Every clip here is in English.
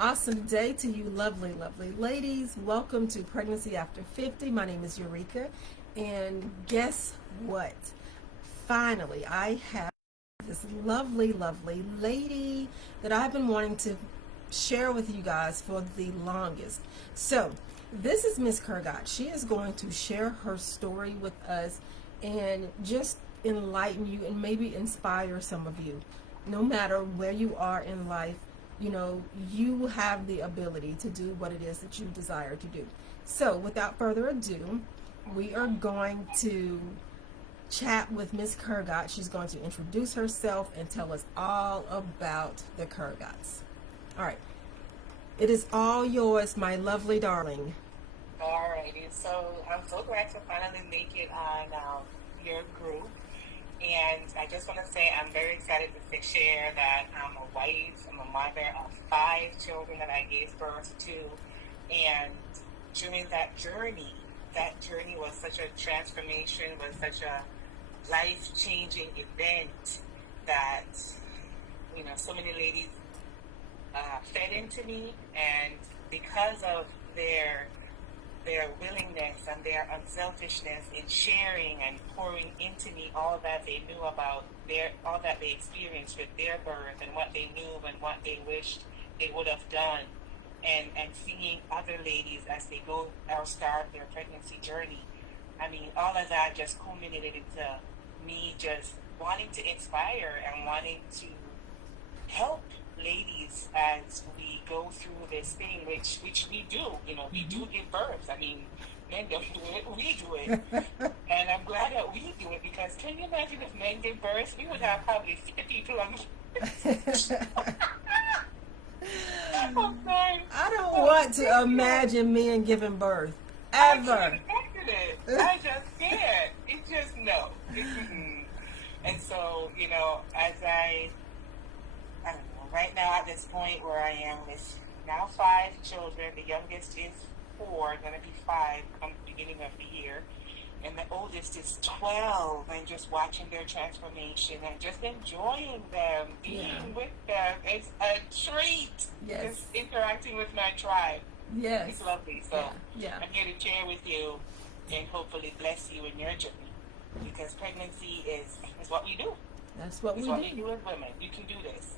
Awesome day to you, lovely, lovely ladies. Welcome to Pregnancy After 50. My name is Eureka. And guess what? Finally, I have this lovely, lovely lady that I've been wanting to share with you guys for the longest. So, this is Miss Kurgat. She is going to share her story with us and just enlighten you and maybe inspire some of you. No matter where you are in life, you have the ability to do what it is that you desire to do. So, without further ado, we are going to chat with Miss Kurgat. She's going to introduce herself and tell us all about the Kurgats. All right. It is all yours, my lovely darling. Alrighty, so I'm so glad to finally make it on your group. And I just want to say I'm very excited to share that I'm a wife, I'm a mother of 5 children that I gave birth to. And during that journey was such a transformation, was such a life-changing event that, so many ladies fed into me. And because of their willingness and their unselfishness in sharing and pouring into me all that they knew about all that they experienced with their birth and what they knew and what they wished they would have done, and seeing other ladies as they go or start their pregnancy journey. I mean, all of that just culminated into me just wanting to inspire and wanting to help ladies as we go through this thing, which we do. We do give birth. I mean, men don't do it, we do it. And I'm glad that we do it, because can you imagine if men give birth? We would have probably 50 people on I don't want to imagine men giving birth. Ever. I can't imagine it. I just can't. It's just no. And so, as I don't know, right now at this point where I am with now 5 children, the youngest is 4, going to be 5 come the beginning of the year, and the oldest is 12, and just watching their transformation and just enjoying them, being with them. It's a treat. Yes. Just interacting with my tribe. Yes. It's lovely. So yeah. I'm here to share with you and hopefully bless you in your journey, because pregnancy is what we do. That's what it's we what do. we do as women. You can do this.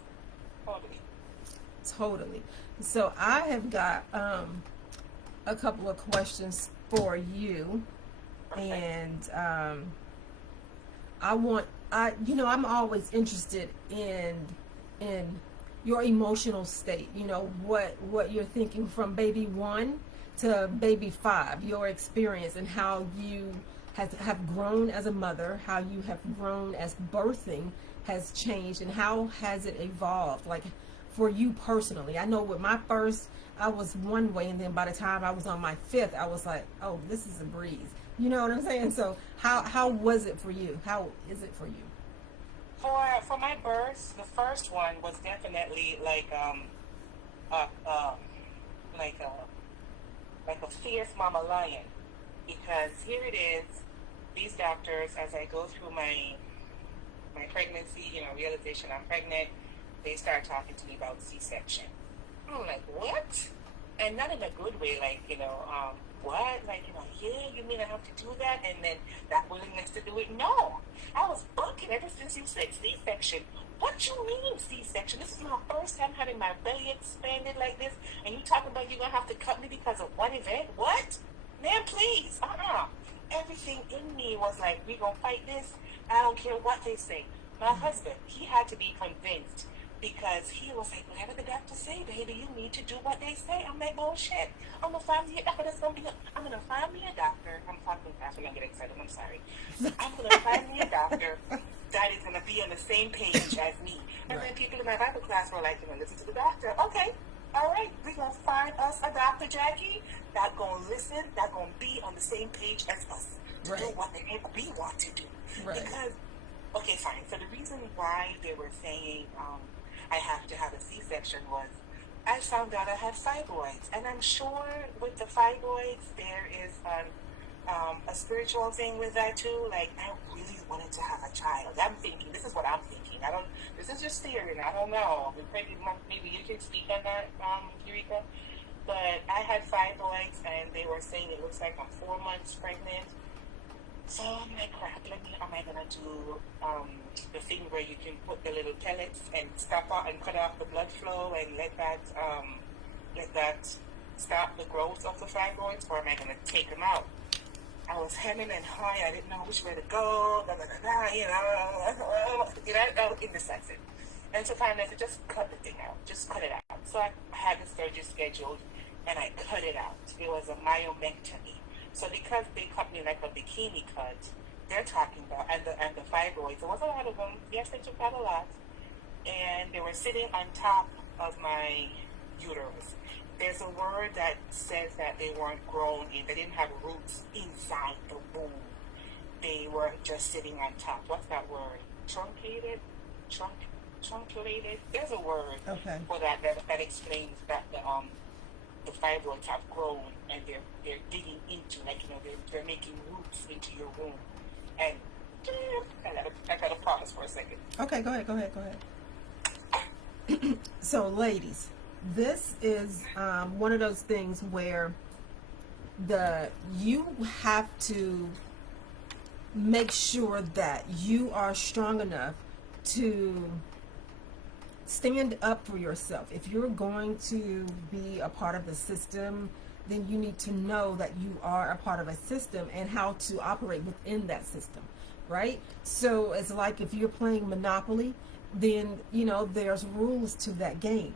Totally. So I have got a couple of questions for you. Perfect. And I'm always interested in your emotional state, what you're thinking from baby 1 to baby 5, your experience and how you have grown as a mother, how you have grown as birthing has changed, and how has it evolved, like for you personally. I know with my first, I was one way, and then by the time I was on my 5th, I was like, oh, this is a breeze. You know what I'm saying? So how was it for you? How is it for you? For my birth, the first one was definitely like a fierce mama lion, because here it is. These doctors, as I go through my pregnancy, realization I'm pregnant, they start talking to me about C-section. I'm like, what? And not in a good way, like, what? Like, yeah, you mean I have to do that? And then that willingness to do it? No. I was bucking ever since you said C-section. What you mean C-section? This is my first time having my belly expanded like this, and you talking about you're going to have to cut me because of one event? What? Man, please. Everything in me was like, we going to fight this. I don't care what they say. My husband, he had to be convinced, because he was like, whatever the doctor say, baby, you need to do what they say. I'm like, bullshit. I'm going to find me a doctor I'm going to find me a doctor. I'm talking fast when I get excited. I'm sorry. I'm going to find me a doctor that is going to be on the same page as me. And then people in my Bible class were like, listen to the doctor. Okay. All right. We're going to find us a doctor, Jackie, that going to listen, that going to be on the same page as us to do what the heck we want to do. Right. Because, okay, fine. So the reason why they were saying I have to have a C-section was I found out I had fibroids. And I'm sure with the fibroids, there is a spiritual thing with that too. Like, I really wanted to have a child. I'm thinking, this is what I'm thinking. This is just theory, and I don't know. Maybe you can speak on that, Eureka. But I had fibroids, and they were saying it looks like I'm 4 months pregnant. So I'm like, crap, am I gonna do the thing where you can put the little pellets and stop out and cut off the blood flow and let that stop the growth of the fibroids, or am I gonna take them out? I was hemming and hawing. I didn't know which way to go. I was indecisive. And so finally I said, just cut the thing out. Just cut it out. So I had the surgery scheduled, and I cut it out. It was a myomectomy. So because they cut me like a bikini cut, they're talking about, and the fibroids, there was a lot of them. Yes, they took out a lot. And they were sitting on top of my uterus. There's a word that says that they weren't grown in, they didn't have roots inside the womb. They were just sitting on top. What's that word? Truncated? Trunculated? There's a word for that explains that the fibroids have grown and they're digging into, they're making roots into your womb. And I gotta pause for a second. Okay, go ahead. So, ladies, this is one of those things where you have to make sure that you are strong enough to stand up for yourself. If you're going to be a part of the system, then you need to know that you are a part of a system and how to operate within that system, right? So it's like if you're playing Monopoly, then there's rules to that game.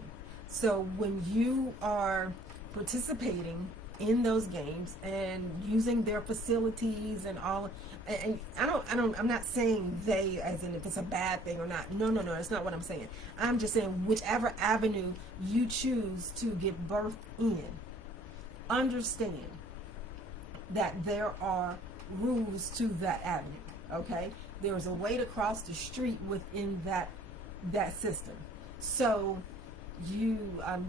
So when you are participating in those games and using their facilities and all, and I'm not saying they as in if it's a bad thing or not. No, that's not what I'm saying. I'm just saying whichever avenue you choose to give birth in, understand that there are rules to that avenue. Okay, there's a way to cross the street within that system. So you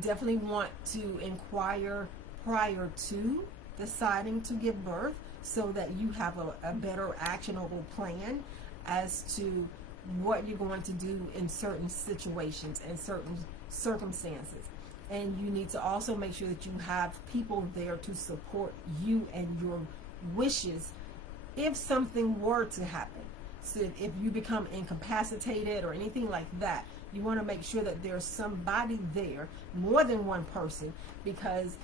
definitely want to inquire prior to deciding to give birth so that you have a better actionable plan as to what you're going to do in certain situations and certain circumstances. And you need to also make sure that you have people there to support you and your wishes if something were to happen. So if you become incapacitated or anything like that, you want to make sure that there's somebody there, more than one person, because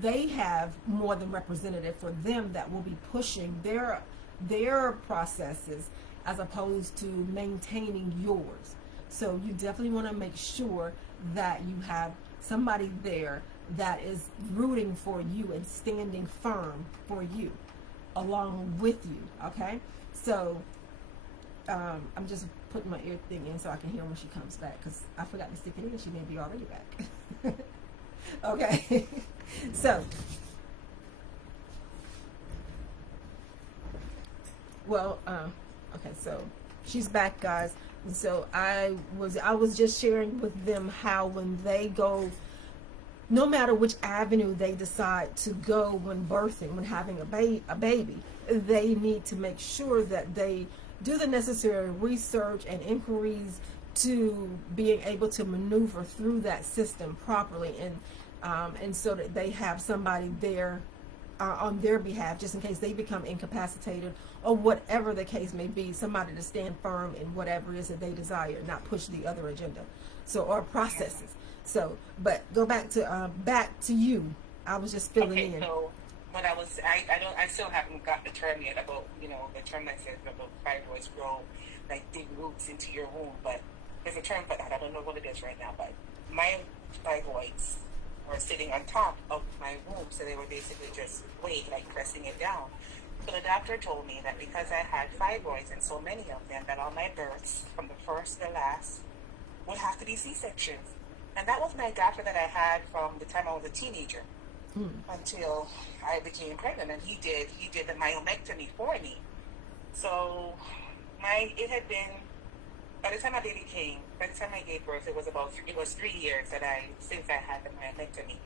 they have more than representative for them that will be pushing their processes as opposed to maintaining yours. So you definitely want to make sure that you have somebody there that is rooting for you and standing firm for you along with you. Okay, so I'm just putting my ear thing in so I can hear when she comes back, because I forgot to stick it in. She may be already back. Okay. So okay, so she's back, guys. And so I was just sharing with them how when they go, no matter which avenue they decide to go when birthing, when having a baby, they need to make sure that they do the necessary research and inquiries to being able to maneuver through that system properly, and so that they have somebody there on their behalf, just in case they become incapacitated or whatever the case may be, somebody to stand firm in whatever it is that they desire, not push the other agenda, or processes. So, but go back to you. I was just filling in. So when I still haven't got the term yet about, the term that says about fibroids grow, like dig roots into your womb, but there's a term for that. I don't know what it is right now, but my fibroids were sitting on top of my womb, so they were basically just like pressing it down. So the doctor told me that because I had fibroids and so many of them, that all my births, from the first to the last, would have to be C-sections. And that was my doctor that I had from the time I was a teenager until I became pregnant, and he did the myomectomy for me. So it had been by the time my baby came, by the time I gave birth, it was 3 years since I had the myomectomy.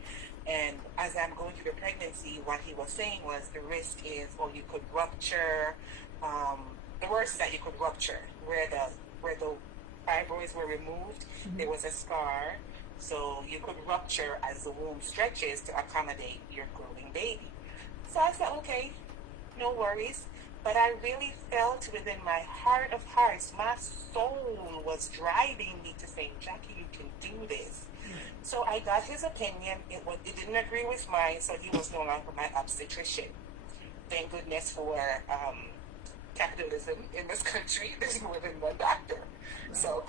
And as I'm going through the pregnancy, what he was saying was the risk is, or you could rupture. The worst is that you could rupture where the fibroids were removed. There was a scar, so you could rupture as the womb stretches to accommodate your growing baby. So I said, okay, no worries. But I really felt within my heart of hearts, my soul was driving me to say, Jackie, you can do this. So I got his opinion. It didn't agree with mine, so he was no longer my obstetrician. Thank goodness for capitalism in this country. There's more than one doctor. So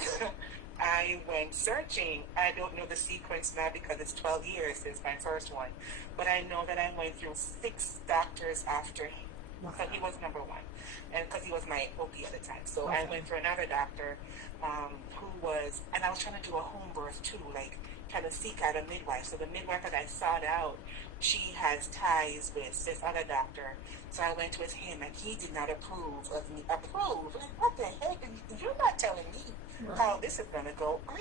I went searching. I don't know the sequence now because it's 12 years since my first one. But I know that I went through 6 doctors after him. Wow. So he was number one, and because he was my OP at the time. So I went to another doctor and I was trying to do a home birth too, like trying to seek out a midwife. So the midwife that I sought out, she has ties with this other doctor. So I went with him, and he did not approve of me. Approve? Like, what the heck? You're not telling me how this is going to go. I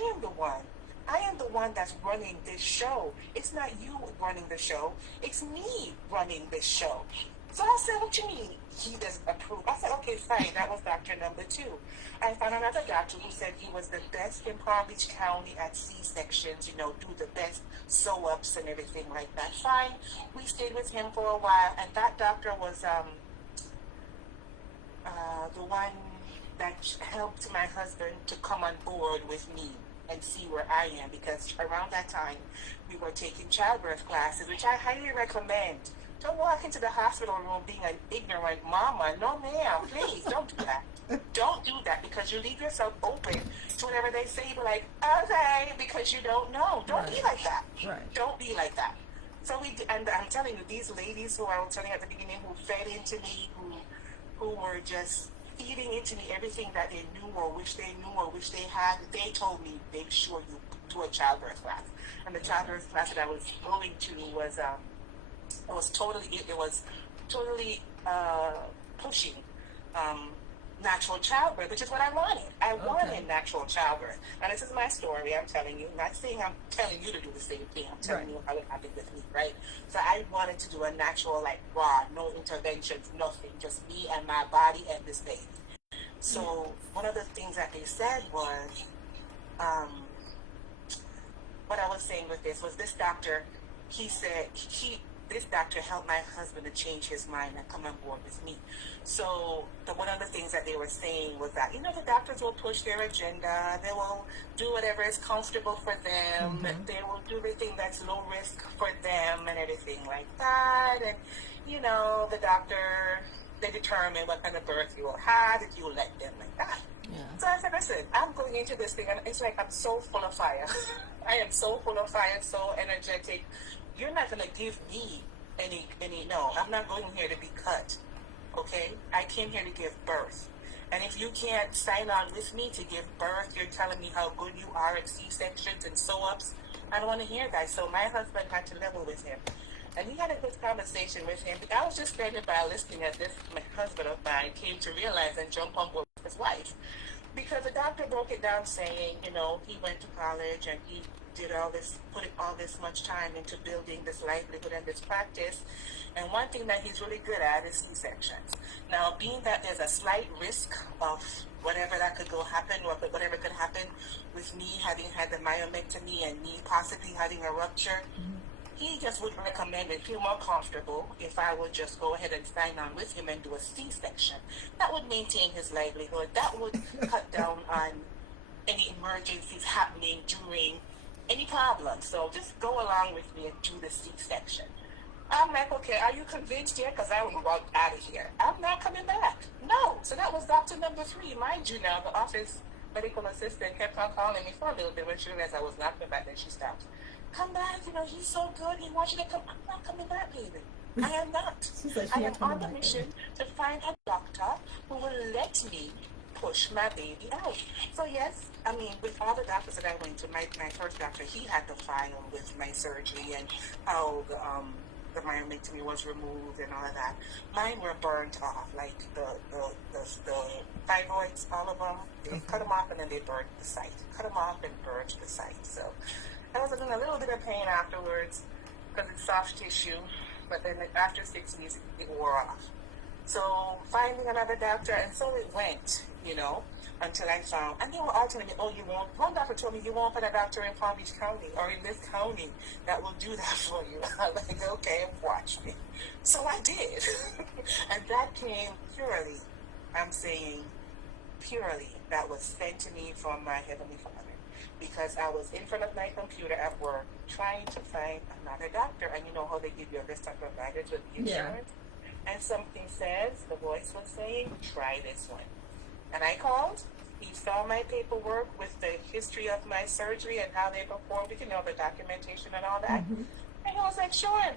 am the one that's running this show. It's not you running the show. It's me running this show. So I said, what you mean? He doesn't approve. I said, okay, fine. That was doctor number 2. I found another doctor who said he was the best in Palm Beach County at C-sections, do the best sew-ups and everything like that. Fine. We stayed with him for a while, and that doctor was the one that helped my husband to come on board with me and see where I am, because around that time we were taking childbirth classes, which I highly recommend. Don't walk into the hospital room being an ignorant mama. No, ma'am. Please, don't do that. Don't do that, because you leave yourself open to whatever they say. You're like, okay, because you don't know. Don't be like that. Right. Don't be like that. So and I'm telling you, these ladies who I was telling at the beginning, who fed into me, who were just feeding into me everything that they knew or wish they knew or wish they had, they told me they'd sure you do a childbirth class. And the childbirth class that I was going to was totally pushing natural childbirth, which is what I wanted. I wanted natural childbirth. And this is my story, I'm telling you. Not saying I'm telling you to do the same thing. I'm telling you how it happened with me, right? So I wanted to do a natural, like, raw, no interventions, nothing. Just me and my body and this baby. So one of the things that they said was, what I was saying with this was this doctor, he said, this doctor helped my husband to change his mind and come on board with me. So one of the things that they were saying was that, the doctors will push their agenda. They will do whatever is comfortable for them. They will do everything that's low risk for them and everything like that. And, the doctor, they determine what kind of birth you will have if you let them like that. Yeah. So I said, listen, I'm going into this thing, and it's like I'm so full of fire. I am so full of fire, so energetic. You're not going to give me any, no, I'm not going here to be cut, okay? I came here to give birth. And if you can't sign on with me to give birth, you're telling me how good you are at C-sections and sew-ups, I don't want to hear that. So my husband had to level with him. And he had a good conversation with him. I was just standing by listening as this my husband of mine came to realize and jump on board with his wife. Because the doctor broke it down saying, he went to college and he did put all this much time into building this livelihood and this practice. And one thing that he's really good at is C-sections. Now, being that there's a slight risk of whatever that could go happen, or whatever could happen with me having had the myomectomy and me possibly having a rupture, he just would recommend and feel more comfortable if I would just go ahead and sign on with him and do a C-section. That would maintain his livelihood. That would cut down on any emergencies happening during any problems. So just go along with me and do the C-section. I'm like, okay, are you convinced yet? Because I want to walk out of here. I'm not coming back. No. So that was doctor number 3. Mind you now, the office medical assistant kept on calling me for a little bit when she realized I was not coming back. Then she stopped. Come back, he's so good. He wants you to come. I'm not coming back, baby. I am not. I am on the mission to find a doctor who will let me push my baby out. So yes, with all the doctors that I went to, my first doctor, he had to file with my surgery and how the myomectomy was removed and all of that. Mine were burnt off, like the fibroids, all of them. They cut them off and then they burned the site. Cut them off and burned the site. So I was in a little bit of pain afterwards because it's soft tissue. But then after 6 weeks, it wore off. So finding another doctor, and so it went, until I found, and they were all telling me, oh, you won't, one doctor told me, you won't find a doctor in Palm Beach County or in this county that will do that for you. I'm like, okay, watch me. So I did. And that came purely, I'm saying purely, that was sent to me from my Heavenly Father. Because I was in front of my computer at work trying to find another doctor. And you know how they give you a list of providers with the insurance? Yeah. And something says, the voice was saying, try this one. And I called. He saw my paperwork with the history of my surgery and how they performed it, the documentation and all that. Mm-hmm. And he was like, sure,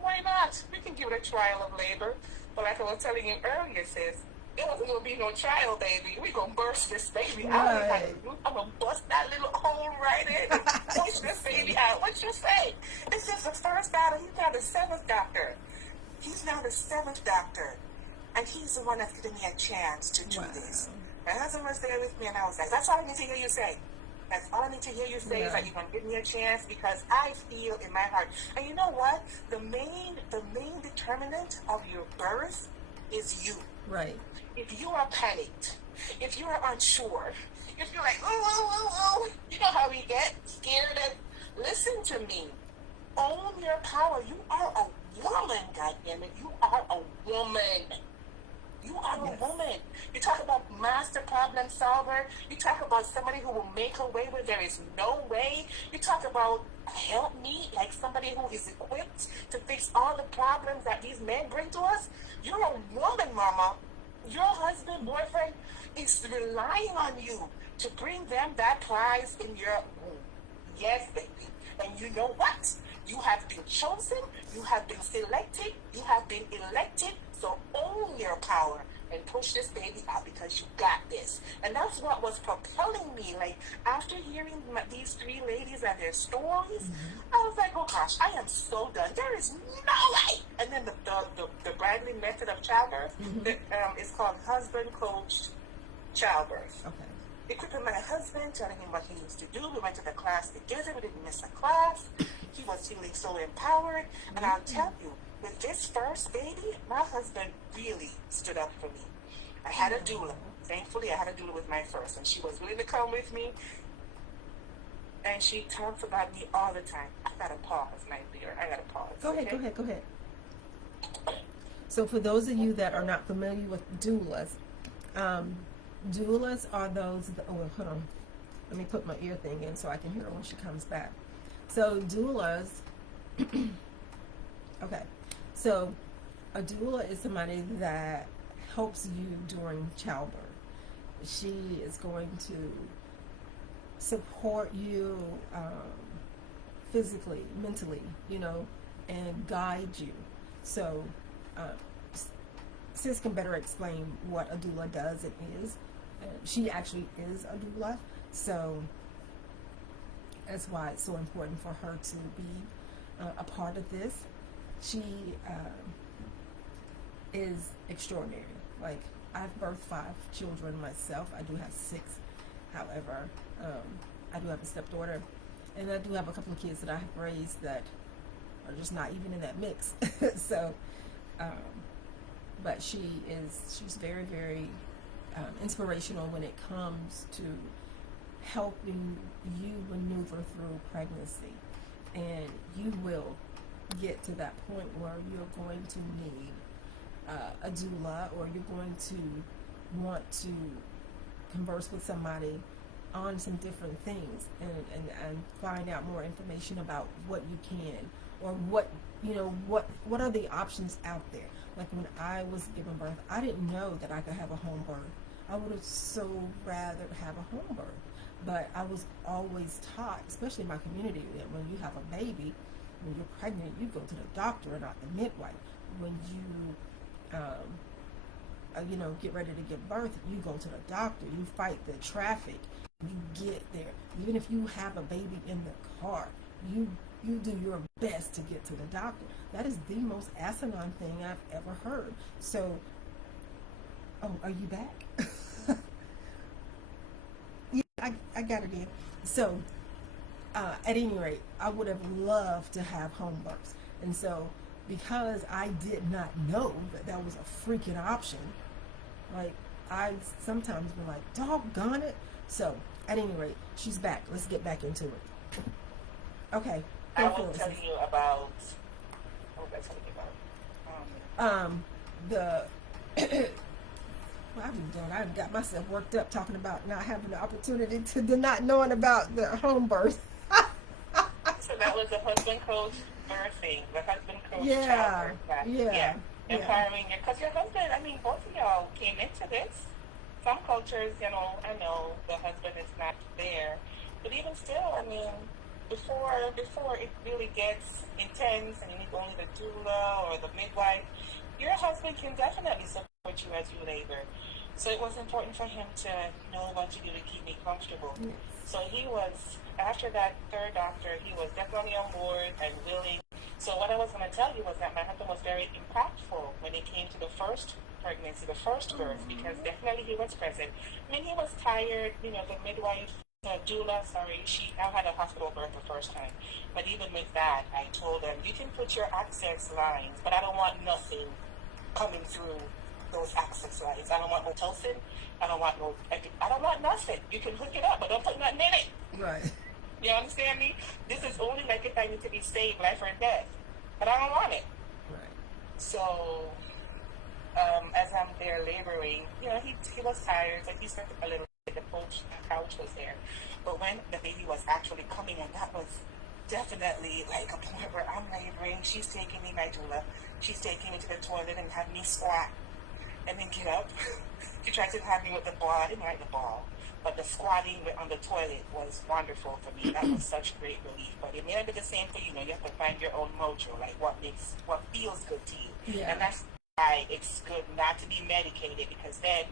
why not? We can give it a trial of labor. But like I was telling you earlier, sis, it wasn't going to be no trial, baby. We're going to burst this baby out. I'm going to bust that little hole right in and push this baby out. What you say? This is the first doctor. He's now the seventh doctor. He's now the seventh doctor. And he's the one that's giving me a chance to do this. My husband was there with me, and I was like, that's all I need to hear you say. That's all I need to hear you say is that you're going to give me a chance, because I feel in my heart. And you know what? The main determinant of your birth is you. Right. If you are panicked, if you are unsure, if you're like, oh, you know how we get scared. And listen to me. Own your power. You are a woman, goddammit. You are a woman. You are a woman. You talk about master problem solver. You talk about somebody who will make a way where there is no way. You talk about help me, like somebody who is equipped to fix all the problems that these men bring to us. You're a woman, mama. Your husband, boyfriend is relying on you to bring them that prize in your womb. Yes, baby. And you know what? You have been chosen, you have been selected, you have been elected, so own your power and push this baby out, because you got this. And that's what was propelling me. Like, after hearing these three ladies and their stories, I was like, oh gosh, I am so done. There is no way. And then the Bradley method of childbirth is called husband coached childbirth. Okay. Equipping my husband, telling him what he needs to do. We went to the class together. We didn't miss a class. He was feeling so empowered. And I'll tell you, with this first baby, my husband really stood up for me. I had a doula. Thankfully, I had a doula with my first, and she was willing to come with me. And she talks about me all the time. I gotta pause, my dear. I gotta pause. Go ahead. So for those of you that are not familiar with doulas, doulas are those, hold on. Let me put my ear thing in so I can hear her when she comes back. So doulas, okay. So a doula is somebody that helps you during childbirth. She is going to support you physically, mentally, and guide you. So Sis can better explain what a doula does and is. She actually is a doula, so that's why it's so important for her to be a part of this. She is extraordinary. Like, I've birthed 5 children myself. I do have 6, however. I do have a stepdaughter, and I do have a couple of kids that I have raised that are just not even in that mix. So, but she's very, very inspirational when it comes to helping you maneuver through pregnancy. And you will get to that point where you're going to need a doula, or you're going to want to converse with somebody on some different things and find out more information about what you can, or what are the options out there. Like, when I was giving birth, I didn't know that I could have a home birth. I would have so rather have a home birth. But I was always taught, especially in my community, that when you have a baby, when you're pregnant, you go to the doctor and not the midwife. When you get ready to give birth, you go to the doctor. You fight the traffic. You get there. Even if you have a baby in the car, you do your best to get to the doctor. That is the most asinine thing I've ever heard. So, oh, are you back? Yeah, I got it in. So, at any rate, I would have loved to have home births. And so, because I did not know that that was a freaking option, like, I sometimes been like, doggone it. So, at any rate, she's back. Let's get back into it. Okay. I will tell you about. What was I telling you about? The well, I've been doing. I got myself worked up talking about not having the opportunity to not knowing about the home birth. So that was the husband coach birthing, the husband coach Yeah, childbirth class. yeah. Empowering you, because your husband. I mean, both of y'all came into this. Some cultures, I know the husband is not there, but even still, I mean, before it really gets intense and you need only the doula or the midwife, your husband can definitely support you as you labor. So it was important for him to know what to do to keep me comfortable. Yes. So he was, after that third doctor, he was definitely on board and willing. So what I was going to tell you was that my husband was very impactful when it came to the first pregnancy, the first birth, because definitely he was present. I mean, he was tired, the midwife, the doula, I had a hospital birth the first time. But even with that, I told him, you can put your access lines, but I don't want nothing coming through those access lines. I don't want no Tolson. I don't want nothing. You can hook it up, but don't put nothing in it. Right. You understand me? This is only like if I need to be saved, life or death. But I don't want it. Right. So, as I'm there laboring, he was tired, so he slept a little bit. The couch was there. But when the baby was actually coming, and that was definitely like a point where I'm laboring, she's taking me, my doula, she's taking me to the toilet and having me squat and then get up. She tried to have me with the ball. I didn't like the ball. But the squatting on the toilet was wonderful for me. That was such great relief. But it may not be the same for you. You have to find your own mojo, like what feels good to you. Yeah. And that's why it's good not to be medicated, because then,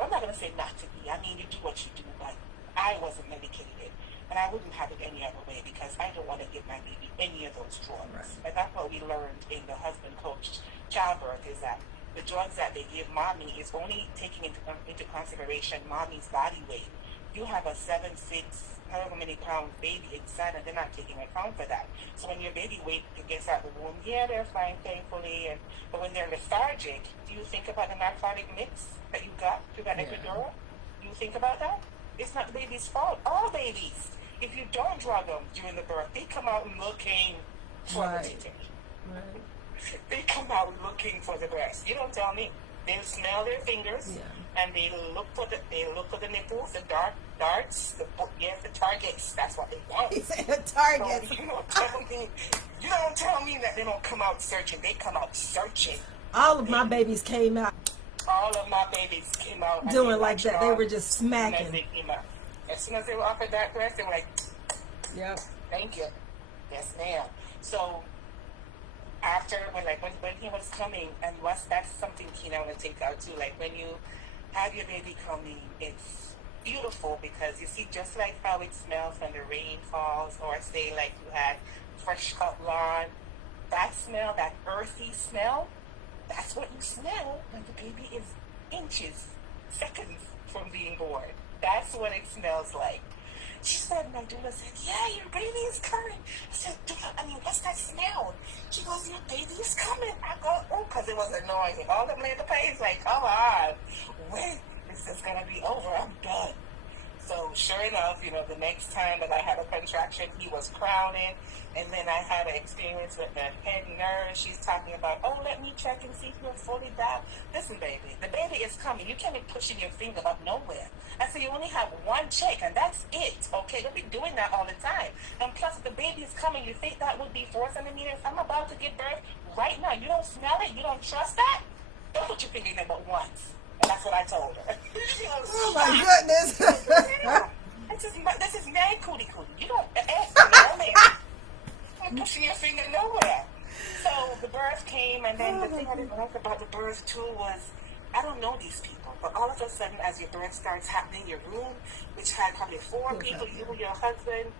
I'm not going to say not to be. I mean, you do what you do, but I wasn't medicated. And I wouldn't have it any other way, because I don't want to give my baby any of those drugs. Right. And that's what we learned in the husband coach childbirth, is that the drugs that they give mommy is only taking into consideration mommy's body weight. You have a 7'6", however many pound baby inside, and they're not taking account for that. So when your baby weight gets out of the womb, they're fine, thankfully. But when they're lethargic, do you think about the narcotic mix that you got through that epidural? Do you think about that? It's not the baby's fault. All babies, if you don't drug them during the birth, they come out looking for the titty. Right. They come out looking for the breast. You don't tell me. They smell their fingers, and they look for the nipples, the darts, the targets. That's what they want. He said the targets. So you don't tell me that they don't come out searching. They come out searching. All of my babies came out. All of my babies came out doing like that. They were just smacking. As soon as they were offered that breast, they were like, "Yep, thank you, yes, ma'am." So after when he was coming, and that's something Tina I want to take out too. Like when you have your baby coming, it's beautiful, because you see, just like how it smells when the rain falls, or say like you had fresh cut lawn, that smell, that earthy smell, that's what you smell when the baby is inches, seconds from being born. That's what it smells like. She said, my doula said, yeah, your baby is coming. I said, doula, what's that smell? She goes, your baby is coming. I go, oh, because it was annoying. All them little pains, like, come on. When is this going to be over? I'm done. So sure enough, the next time that I had a contraction, he was crowning. And then I had an experience with the head nurse. She's talking about, oh, let me check and see if you're fully down. Listen, baby, the baby is coming. You can't be pushing your finger up nowhere. I said, you only have one check, and that's it, okay? Don't be doing that all the time. And plus, if the baby is coming, you think that would be 4 centimeters? I'm about to give birth right now. You don't smell it? You don't trust that? Don't put your finger in there but once. And that's what I told her. Oh, my goodness. This is mad cootie. You don't pushing your finger nowhere. So the birth came, and then the thing I didn't like about the birth too was, I don't know these people, but all of a sudden, as your birth starts happening, your room, which had probably 4 people, you, your husband,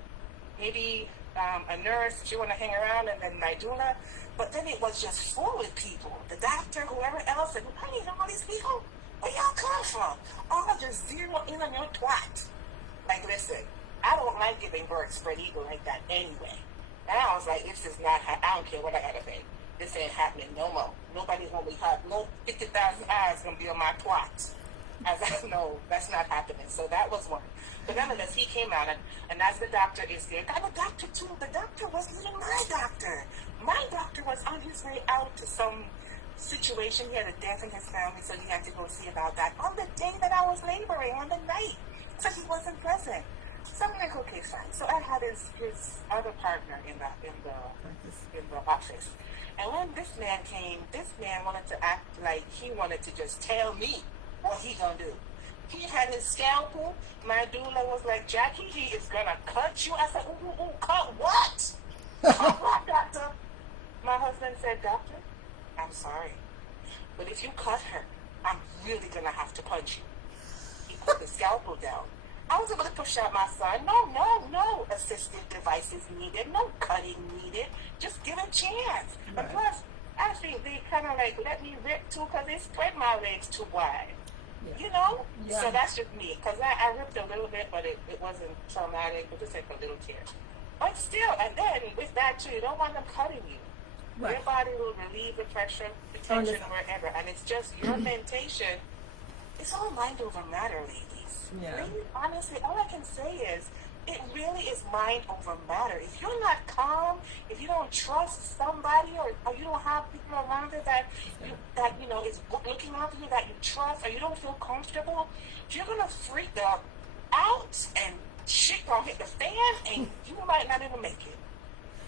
maybe a nurse. She wanted to hang around, and then my doula. But then it was just full with people. The doctor, whoever else, and honey, all these people, where y'all come from? All just zero in on your twat. Like, listen, I don't like giving birth spread eagle like that anyway. And I was like, this is not, I don't care what I gotta say. This ain't happening no more. Nobody's gonna be hot. No 50,000 eyes gonna be on my twat. As I know, that's not happening. So that was one. But nonetheless, he came out, and as the doctor is there, I'm a doctor too. The doctor wasn't even my doctor. My doctor was on his way out to some situation. He had a death in his family, so he had to go see about that on the day that I was laboring, on the night. So he wasn't present. So I'm like, okay, fine. So I had his other partner in the office. And when this man came, this man wanted to act like he wanted to just tell me what he gonna do. He had his scalpel. My doula was like, Jackie, he is gonna cut you. I said, ooh, cut what? Cut what, doctor? My husband said, doctor, I'm sorry, but if you cut her, I'm really gonna have to punch you. He put the scalpel down. I was able to push out my son. No assistive devices needed. No cutting needed. Just give a chance. Right. And plus, I think they kind of like let me rip too because they spread my legs too wide. Yeah. You know? Yeah. So that's just me. Because I ripped a little bit, but it wasn't traumatic. It just like a little tear. But still, and then with that too, you don't want them cutting you. Right. Your body will relieve the pressure, the tension, wherever. And it's just your mentation. It's all mind over matter, ladies. Yeah. Really, honestly, all I can say is it really is mind over matter. If you're not calm, if you don't trust somebody, or you don't have people around you that is looking after you, that you trust, or you don't feel comfortable, you're gonna freak out, and shit gonna hit the fan, and you might not even make it.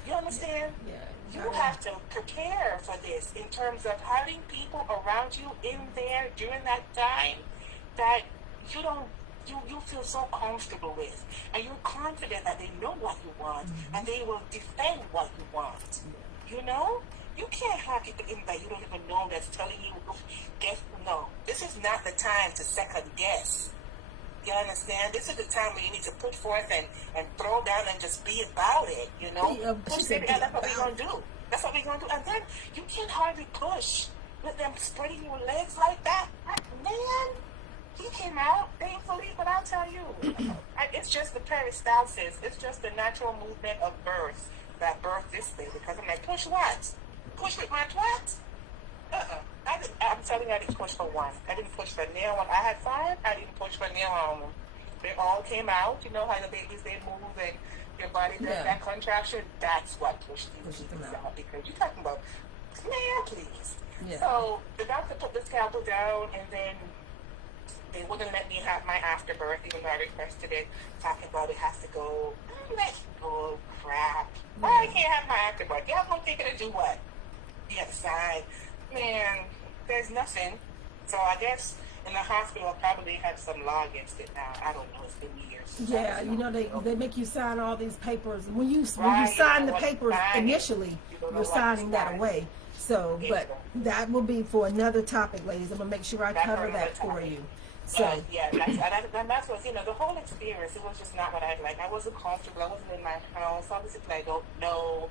You understand? Yeah. You have to prepare for this in terms of having people around you in there during that time that you feel so comfortable with, and you're confident that they know what you want, and they will defend what you want. You know? You can't have people in that you don't even know that's telling you, no, this is not the time to second guess. You understand? This is the time where you need to put forth and throw down and just be about it, you know? Push it, and that's what we're going to do. That's what we're going to do. And then you can hardly push with them spreading your legs like that. Man, he came out, thankfully, but I'll tell you, it's just the peristalsis. It's just the natural movement of birth that birthed this way. Because I'm like, push what? Push with my twat? I'm telling you, I didn't push for one. I didn't push for near one. I had 5. I didn't push for near one. They all came out. You know how the babies, they move and your body does that contraction? That's what pushed these babies out. Because you're talking about, man, please. Yeah. So the doctor put the scalpel down, and then they wouldn't let me have my afterbirth, even though I requested it, talking about it has to go. I'm like, oh, crap. Why I can't have my afterbirth? Y'all gonna think it'll do what? The other side. Man, there's nothing. So I guess in the hospital I'll probably have some law against it now. I don't know. It's been years. Yeah, you know, they make you sign all these papers. When you sign the papers initially, you're signing that away. So, but that will be for another topic, ladies. I'm going to make sure I cover that for you. So yeah, that's what, you know, the whole experience, it was just not what I'd like. I wasn't comfortable. I wasn't in my house. Obviously, I don't know.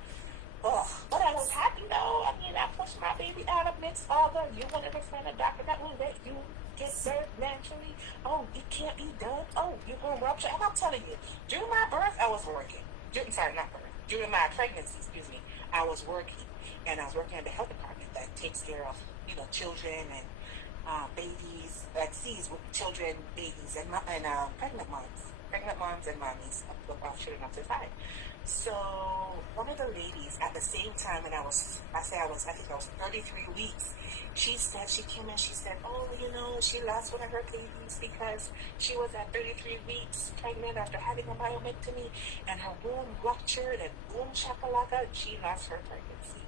Oh, but I was happy though. I mean, I pushed my baby out amidst all the, you want to find a doctor that will let you get birth naturally. Oh, it can't be done. Oh, you're going to rupture. And I'm telling you, during my birth, I was working. During my pregnancy, I was working. And I was working at the health department that takes care of, you know, children and babies, that sees with children, babies, and pregnant moms and mommies of children up to 5. So one of the ladies at the same time, and I think I was 33 weeks, she came and she said, oh, you know, she lost one of her babies because she was at 33 weeks pregnant after having a myomectomy, and her womb ruptured, and boom shakalaka, and she lost her pregnancy.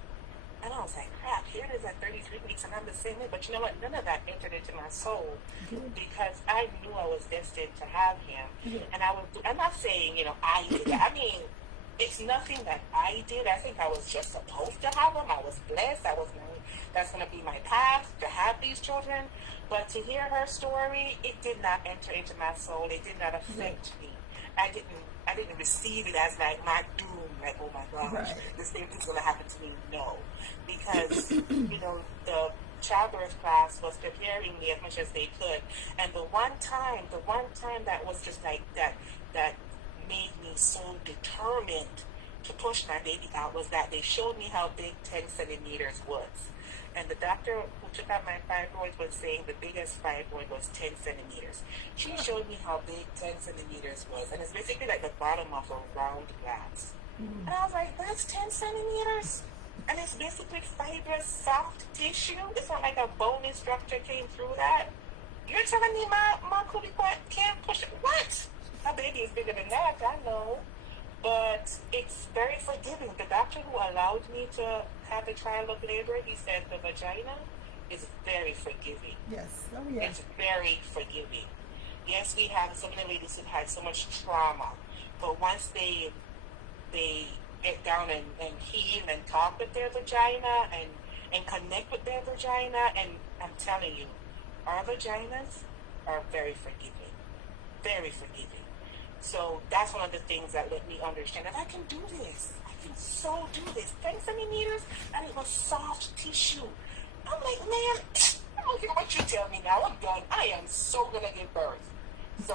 And I was like, crap, here it is at 33 weeks, and I'm the same way. But you know what? None of that entered into my soul, because I knew I was destined to have him. And I'm not saying, you know, I did it. I mean, it's nothing that I did. I think I was just supposed to have him. I was blessed. That's going to be my path, to have these children. But to hear her story, it did not enter into my soul. It did not affect me. I didn't receive it as like my doom like, oh my gosh, Right. the same thing's going to happen to me. No, because, the childbirth class was preparing me as much as they could. And the one time that was just like that made me so determined to push my baby out was that they showed me how big 10 centimeters was. And the doctor who took out my fibroids was saying the biggest fibroid was 10 centimeters. She showed me how big 10 centimeters was. And it's basically like the bottom of a round glass. And I was like, that's 10 centimeters? And it's basically fibrous, soft tissue? It's not like a bony structure came through that? You're telling me my cootie can't push it? What? My baby is bigger than that, I know. But it's very forgiving. The doctor who allowed me to have the trial of labor, he said the vagina is very forgiving. Yes. Oh, yeah. It's very forgiving. Yes, we have so many ladies who've had so much trauma, but once they get down and heal and talk with their vagina and connect with their vagina, and I'm telling you, our vaginas are very forgiving. Very forgiving. So that's one of the things that let me understand that I can do this. I can so do this. 10 centimeters, and it was soft tissue. I'm like, man, I don't care what you tell me now. I'm done. I am so going to give birth. So,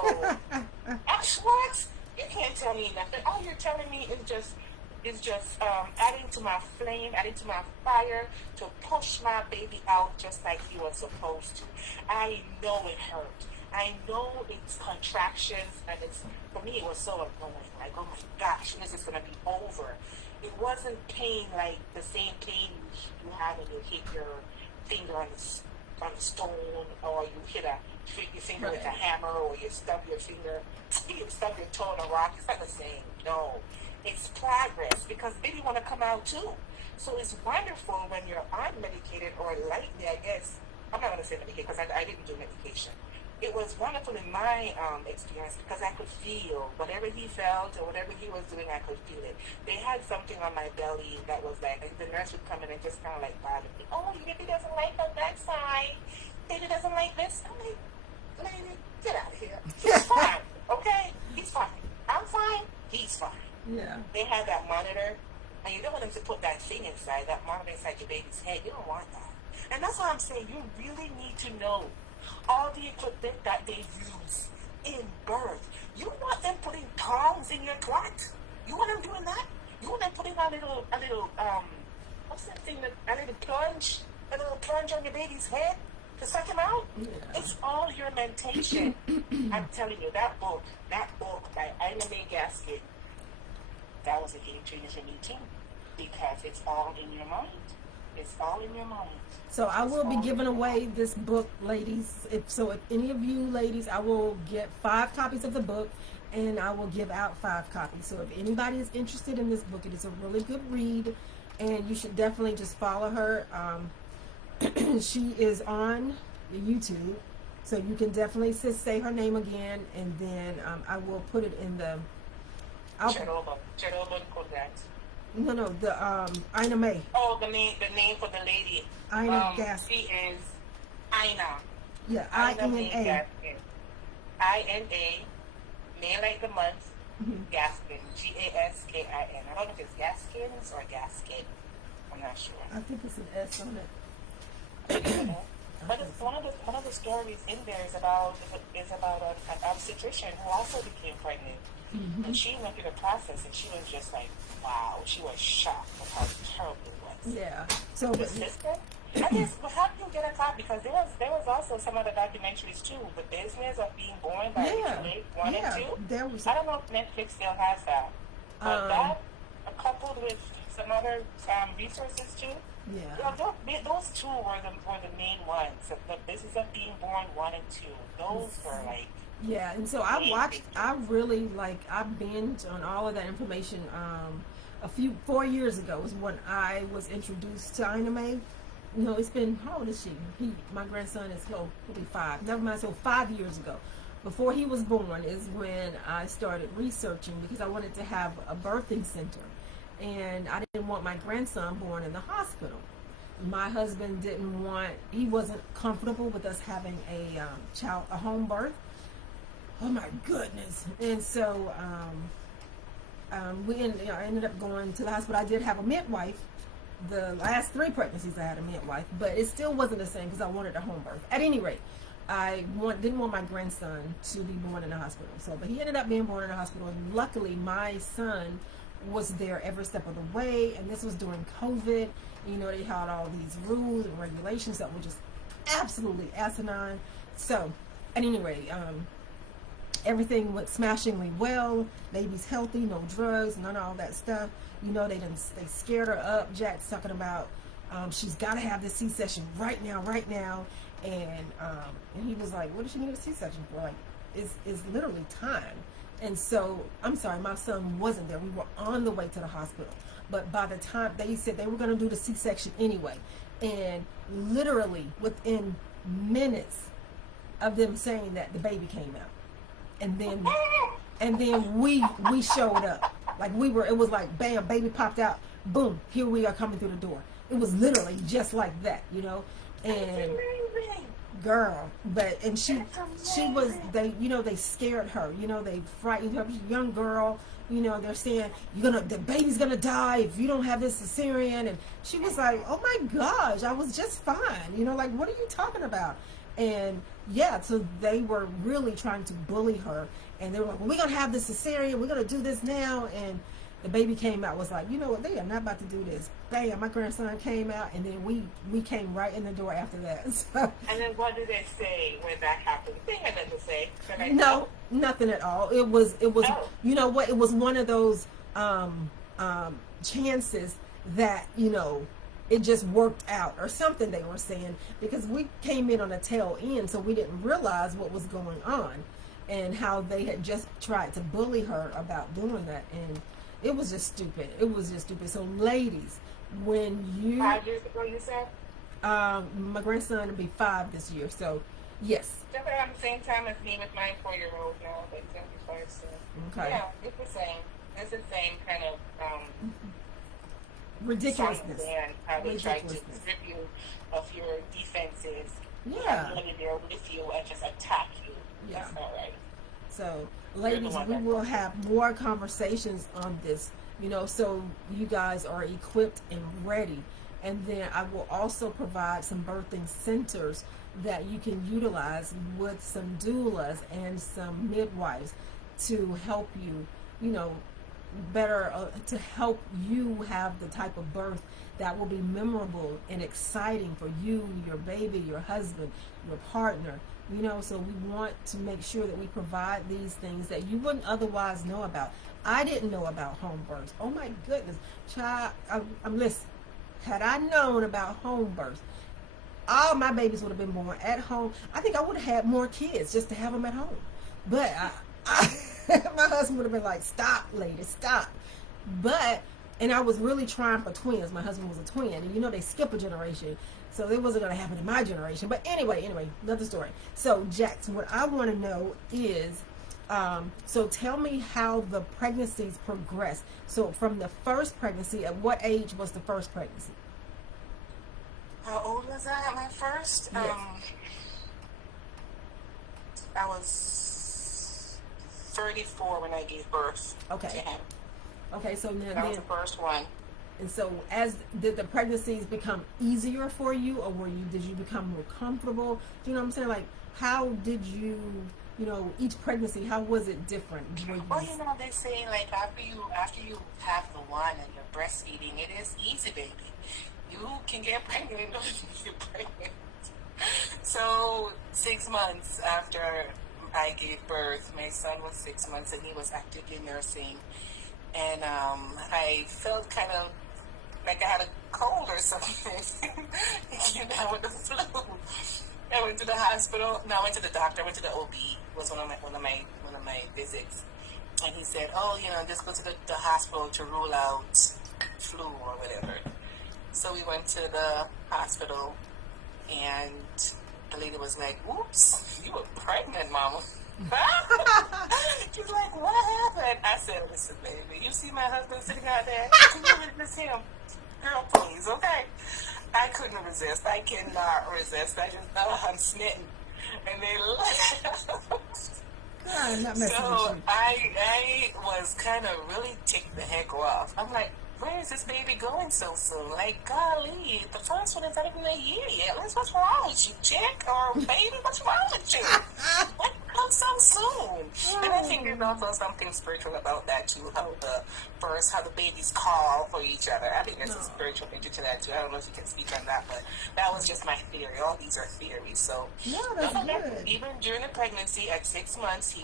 what? You can't tell me nothing. All you're telling me is just adding to my flame, adding to my fire to push my baby out just like he was supposed to. I know it hurt. I know it's contractions, and for me it was so annoying. Like, oh my gosh, when is this gonna be over? It wasn't pain like the same pain you have when you hit your finger on the stone, or you hit your finger with a hammer, or you stub your toe on a rock. It's not the same. No, it's progress, because baby want to come out too. So it's wonderful when you're unmedicated or lightly, I guess. I'm not gonna say medicated because I didn't do medication. It was wonderful in my experience because I could feel whatever he felt or whatever he was doing. I could feel it. They had something on my belly that was like, the nurse would come in and just kind of like bother me. Oh, baby doesn't like on that side. Baby doesn't like this. I'm like, lady, get out of here. He's fine, okay? He's fine. I'm fine. He's fine. Yeah. They had that monitor, and you don't want them to put that thing inside, that monitor inside your baby's head. You don't want that. And that's why I'm saying you really need to know all the equipment that they use in birth. You want them putting tongs in your clot? You want them doing that? You want them putting a little what's that thing, a little plunge on your baby's head to suck him out? Yeah. It's all your mentation. I'm telling you, that book by Ina May Gaskin, that was a game changer for me too, because it's all in your mind. It's all in your mind. So I will be giving away this book, ladies. If any of you ladies, I will get 5 copies of the book, and I will give out 5 copies. So if anybody is interested in this book, it is a really good read, and you should definitely just follow her. She is on YouTube, so you can definitely say her name again, and then I will put it in the. Chernobyl Kurgat. No, the Ina May. Oh, the name for the lady. Ina Gaskin. She is Ina. Yeah, Ina I-N-A. Gaskin. I-N-A, May like the month, Gaskin. Gaskin. I don't know if it's Gaskins or Gaskin. I'm not sure. I think it's an S on it. But it's one of the stories in there is about an obstetrician who also became pregnant. And she went through the process, and she was just like, wow, she was shocked with how terrible it was. Yeah. So The sister? I guess, but how do you get a copy? Because there was also some other documentaries too, The Business of Being Born by Jacqueline 1 and 2. There was. I don't know if Netflix still has that. But that, coupled with some other resources too. Yeah. Those two were the main ones. The Business of Being Born 1 and 2. Those were like. Yeah, and so I binged on all of that information 4 years ago was when I was introduced to Ina May. No, it's been, how old is she? My grandson is, he'll be 5. Never mind, so 5 years ago. Before he was born is when I started researching, because I wanted to have a birthing center. And I didn't want my grandson born in the hospital. My husband he wasn't comfortable with us having a home birth. Oh my goodness. And so I ended up going to the hospital. I did have a midwife. The last 3 pregnancies I had a midwife, but it still wasn't the same because I wanted a home birth. At any rate, didn't want my grandson to be born in the hospital. So, but he ended up being born in the hospital, and luckily my son was there every step of the way. And this was during COVID. You know, they had all these rules and regulations that were just absolutely asinine. So, at any rate, everything went smashingly well. Baby's healthy, no drugs, none of all that stuff. You know, they scared her up. Jack's talking about she's got to have this C-section right now. And he was like, what does she need a C-section for? Like, it's literally time. And so, I'm sorry, my son wasn't there. We were on the way to the hospital. But by the time they said they were going to do the C-section anyway, and literally within minutes of them saying that, the baby came out. And then we showed up. Like it was like, bam, baby popped out. Boom, here we are coming through the door. It was literally just like that, you know. And girl, and she was, they scared her, they frightened her. She's a young girl, they're saying the baby's gonna die if you don't have this cesarean. And she was like, oh my gosh, I was just fine, like, what are you talking about? And yeah, so they were really trying to bully her, and they were like, well, we're gonna have this cesarean, we're gonna do this now. And the baby came out, was like, you know what, they are not about to do this. Bam, my grandson came out, and then we came right in the door after that. So, and then what did they say when that happened? They had nothing to say. No, nothing at all. It was You know what, it was one of those chances that, it just worked out or something, they were saying, because we came in on a tail end, so we didn't realize what was going on and how they had just tried to bully her about doing that. And it was just stupid. So ladies, when you 5 years ago, you said? My grandson will be 5 this year, so yes. Just around the same time as me with my 4-year-old now, but it's going to be 5 soon. Okay. Yeah, it's the same. It's the same kind of ridiculousness. And how they try to strip you of your defenses. Yeah. Let you be able with you and just attack you. Yeah. That's not right. So, ladies, we will have more conversations on this, so you guys are equipped and ready. And then I will also provide some birthing centers that you can utilize with some doulas and some midwives to help you, better to help you have the type of birth that will be memorable and exciting for you, your baby, your husband, your partner. So we want to make sure that we provide these things that you wouldn't otherwise know about. I didn't know about home births. Oh my goodness, child! Listen. Had I known about home births, all my babies would have been born at home. I think I would have had more kids just to have them at home. But my husband would have been like, "Stop, lady, stop." And I was really trying for twins. My husband was a twin, and they skip a generation. So it wasn't going to happen in my generation. But anyway, another story. So, Jax, what I want to know is, so tell me how the pregnancies progressed. So from the first pregnancy, at what age was the first pregnancy? How old was I at my first? Yes. I was 34 when I gave birth. Okay. Okay, so then that was the first one. And so, did the pregnancies become easier for you, or did you become more comfortable? Do you know what I'm saying? Like, how did you, each pregnancy, how was it different? Well, they say, like, after you have the one and you're breastfeeding, it is easy, baby. You can get pregnant and don't get pregnant. So, 6 months after I gave birth, my son was 6 months and he was actively nursing. And I felt kind of like I had a cold or something. Came down with the flu. I went to the hospital. No, I went to the doctor. I went to the OB. Was one of my visits, and he said, "Oh, just go to the hospital to rule out flu or whatever." So we went to the hospital, and the lady was like, "Oops, you were pregnant, mama." She's like, "What happened?" I said, "Listen, baby, you see my husband sitting out there? Can you resist him? Girl, please, okay?" I couldn't resist. I cannot resist. I just know I'm smitten. And they laughed. God, I'm not messing So with you. I was kind of really ticked the heck off. I'm like, where is this baby going so soon? Like, golly, the first one is not even a year yet. Like, what's wrong with you, Jack? Or baby, what's wrong with you? What comes so soon? And I think there's also something spiritual about that too. How the babies call for each other. I think there's a spiritual nature to that too. I don't know if you can speak on that, but that was just my theory. All these are theories. So No, that's good. even during the pregnancy at 6 months, he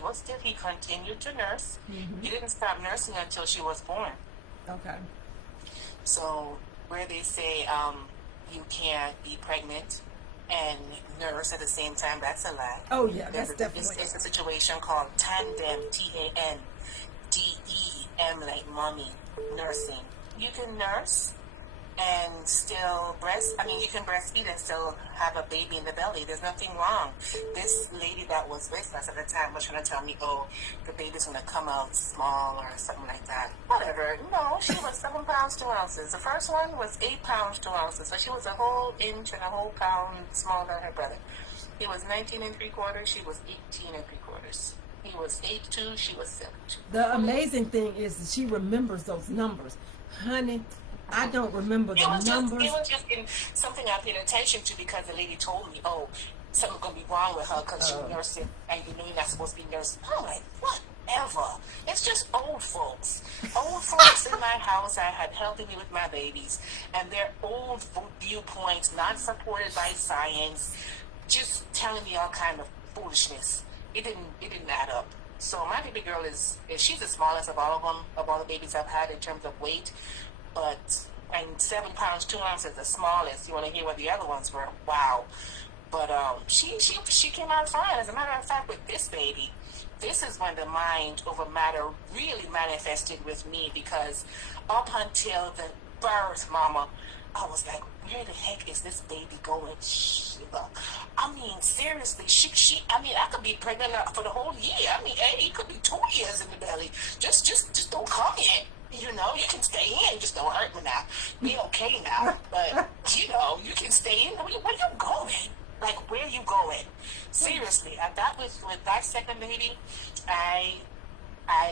continued to nurse. He didn't stop nursing until she was born. Okay. So where they say you can't be pregnant and nurse at the same time, that's a lie. Oh yeah, that's definitely. It's a situation called tandem, TANDEM, like mommy nursing. You can nurse and still you can breastfeed and still have a baby in the belly. There's nothing wrong. This lady that was with us at the time was trying to tell me, oh, the baby's going to come out small or something like that. Whatever. No, she was 7 pounds, 2 ounces. The first one was 8 pounds, 2 ounces. So she was a whole inch and a whole pound smaller than her brother. He was 19 3/4. She was 18 3/4. He was 8'2". She was 7'2". The amazing thing is that she remembers those numbers. Honey, I don't remember the numbers. It was just something I paid attention to because the lady told me, oh, something's going to be wrong with her because she's nursing and you know you're not supposed to be nursing. I'm like, whatever. It's just old folks. Old folks in my house I had helping me with my babies, and their old viewpoints, not supported by science, just telling me all kind of foolishness. It didn't add up. So my baby girl she's the smallest of all of them, of all the babies I've had in terms of weight. And 7 pounds, 2 ounces, the smallest. You want to hear what the other ones were? Wow. But she came out fine. As a matter of fact, with this baby, this is when the mind over matter really manifested with me, because up until the birth, mama, I was like, where the heck is this baby going? I mean, seriously, I could be pregnant for the whole year. I mean, hey, it could be 2 years in the belly. Just don't come in. You know, you can stay in, just don't hurt me now. Be okay now, but you know, you can stay in. Where you going? Like, where you going? Seriously, with that second baby, I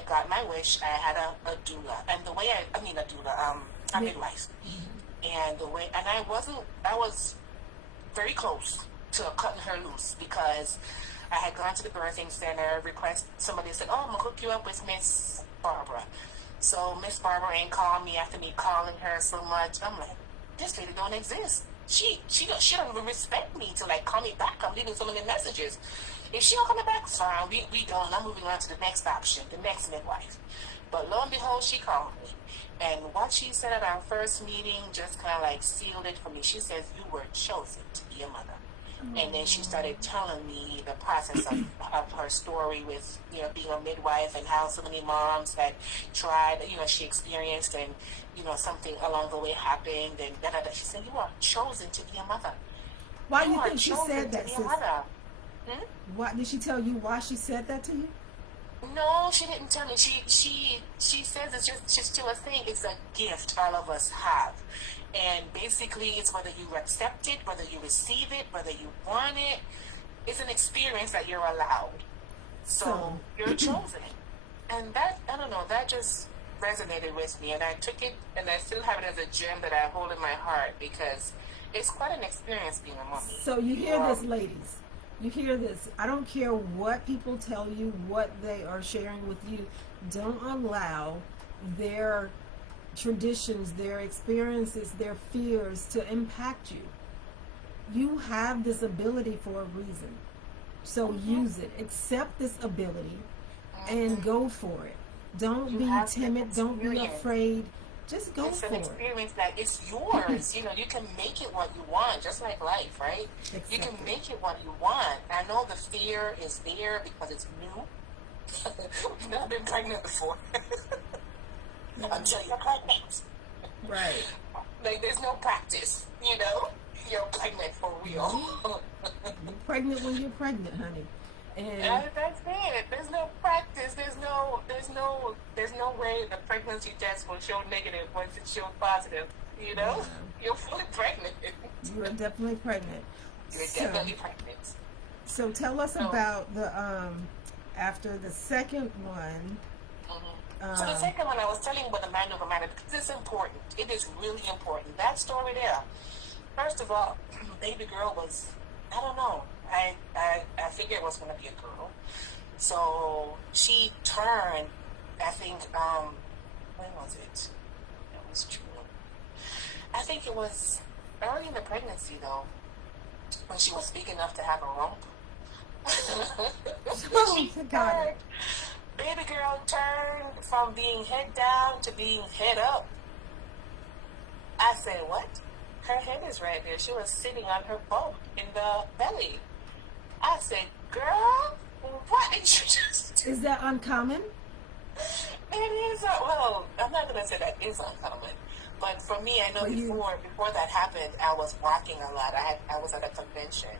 got my wish. I had a doula, and the way a midwife, and I was very close to cutting her loose because I had gone to the birthing center, somebody said, oh, I'm gonna hook you up with Miss Barbara. So Miss Barbara ain't called me after me calling her so much. I'm like, this lady don't exist. She don't even respect me to like call me back. I'm leaving so many messages. If she don't come back, fine, we going. I'm moving on to the next option, the next midwife. But lo and behold, she called me. And what she said at our first meeting just kind of like sealed it for me. She says, you were chosen to be a mother. And then she started telling me the process of her story with, you know, being a midwife and how so many moms had tried, you know, she experienced and, you know, something along the way happened and da-da-da. She said, you are chosen to be a mother. Why do you think she said that, sis? Why did she tell you why she said that to you? No, she didn't tell me. She says it's just still a thing. It's a gift all of us have. And basically, it's whether you accept it, whether you receive it, whether you want it. It's an experience that you're allowed. So you're chosen. And that, I don't know, that just resonated with me. And I took it, and I still have it as a gem that I hold in my heart because it's quite an experience being a mom. So you hear this, ladies. You hear this. I don't care what people tell you, what they are sharing with you. Don't allow their traditions, their experiences, their fears to impact you. You have this ability for a reason. So use it. Accept this ability and go for it. Don't be timid. Don't be afraid. Just go for it. It's an experience that it's yours. You know, you can make it what you want, just like life, right? You can make it what you want. I know the fear is there because it's new. You've never been pregnant before. Until you're pregnant. Right. Like, there's no practice, you know? You're pregnant for real. You're pregnant when you're pregnant, honey. And that's it. There's no practice. There's no way the pregnancy test will show negative once it shows positive. You know? Yeah. You're fully pregnant. You are definitely pregnant. You're definitely pregnant. So tell us about After the second one, So the second one, I was telling you about the mind over matter because it's important. It is really important. That story there. First of all, baby girl was, I don't know. I figured it was going to be a girl. So she turned, I think, when was it? It was true. I think it was early in the pregnancy, though, when she was big enough to have a rump. Oh, got it. Baby girl turned from being head down to being head up. I said, what? Her head is right there. She was sitting on her bump in the belly. I said, girl, what did you just do? Is that uncommon? It is, well, I'm not going to say that is uncommon. But for me, I know before that happened, I was walking a lot. I was at a convention,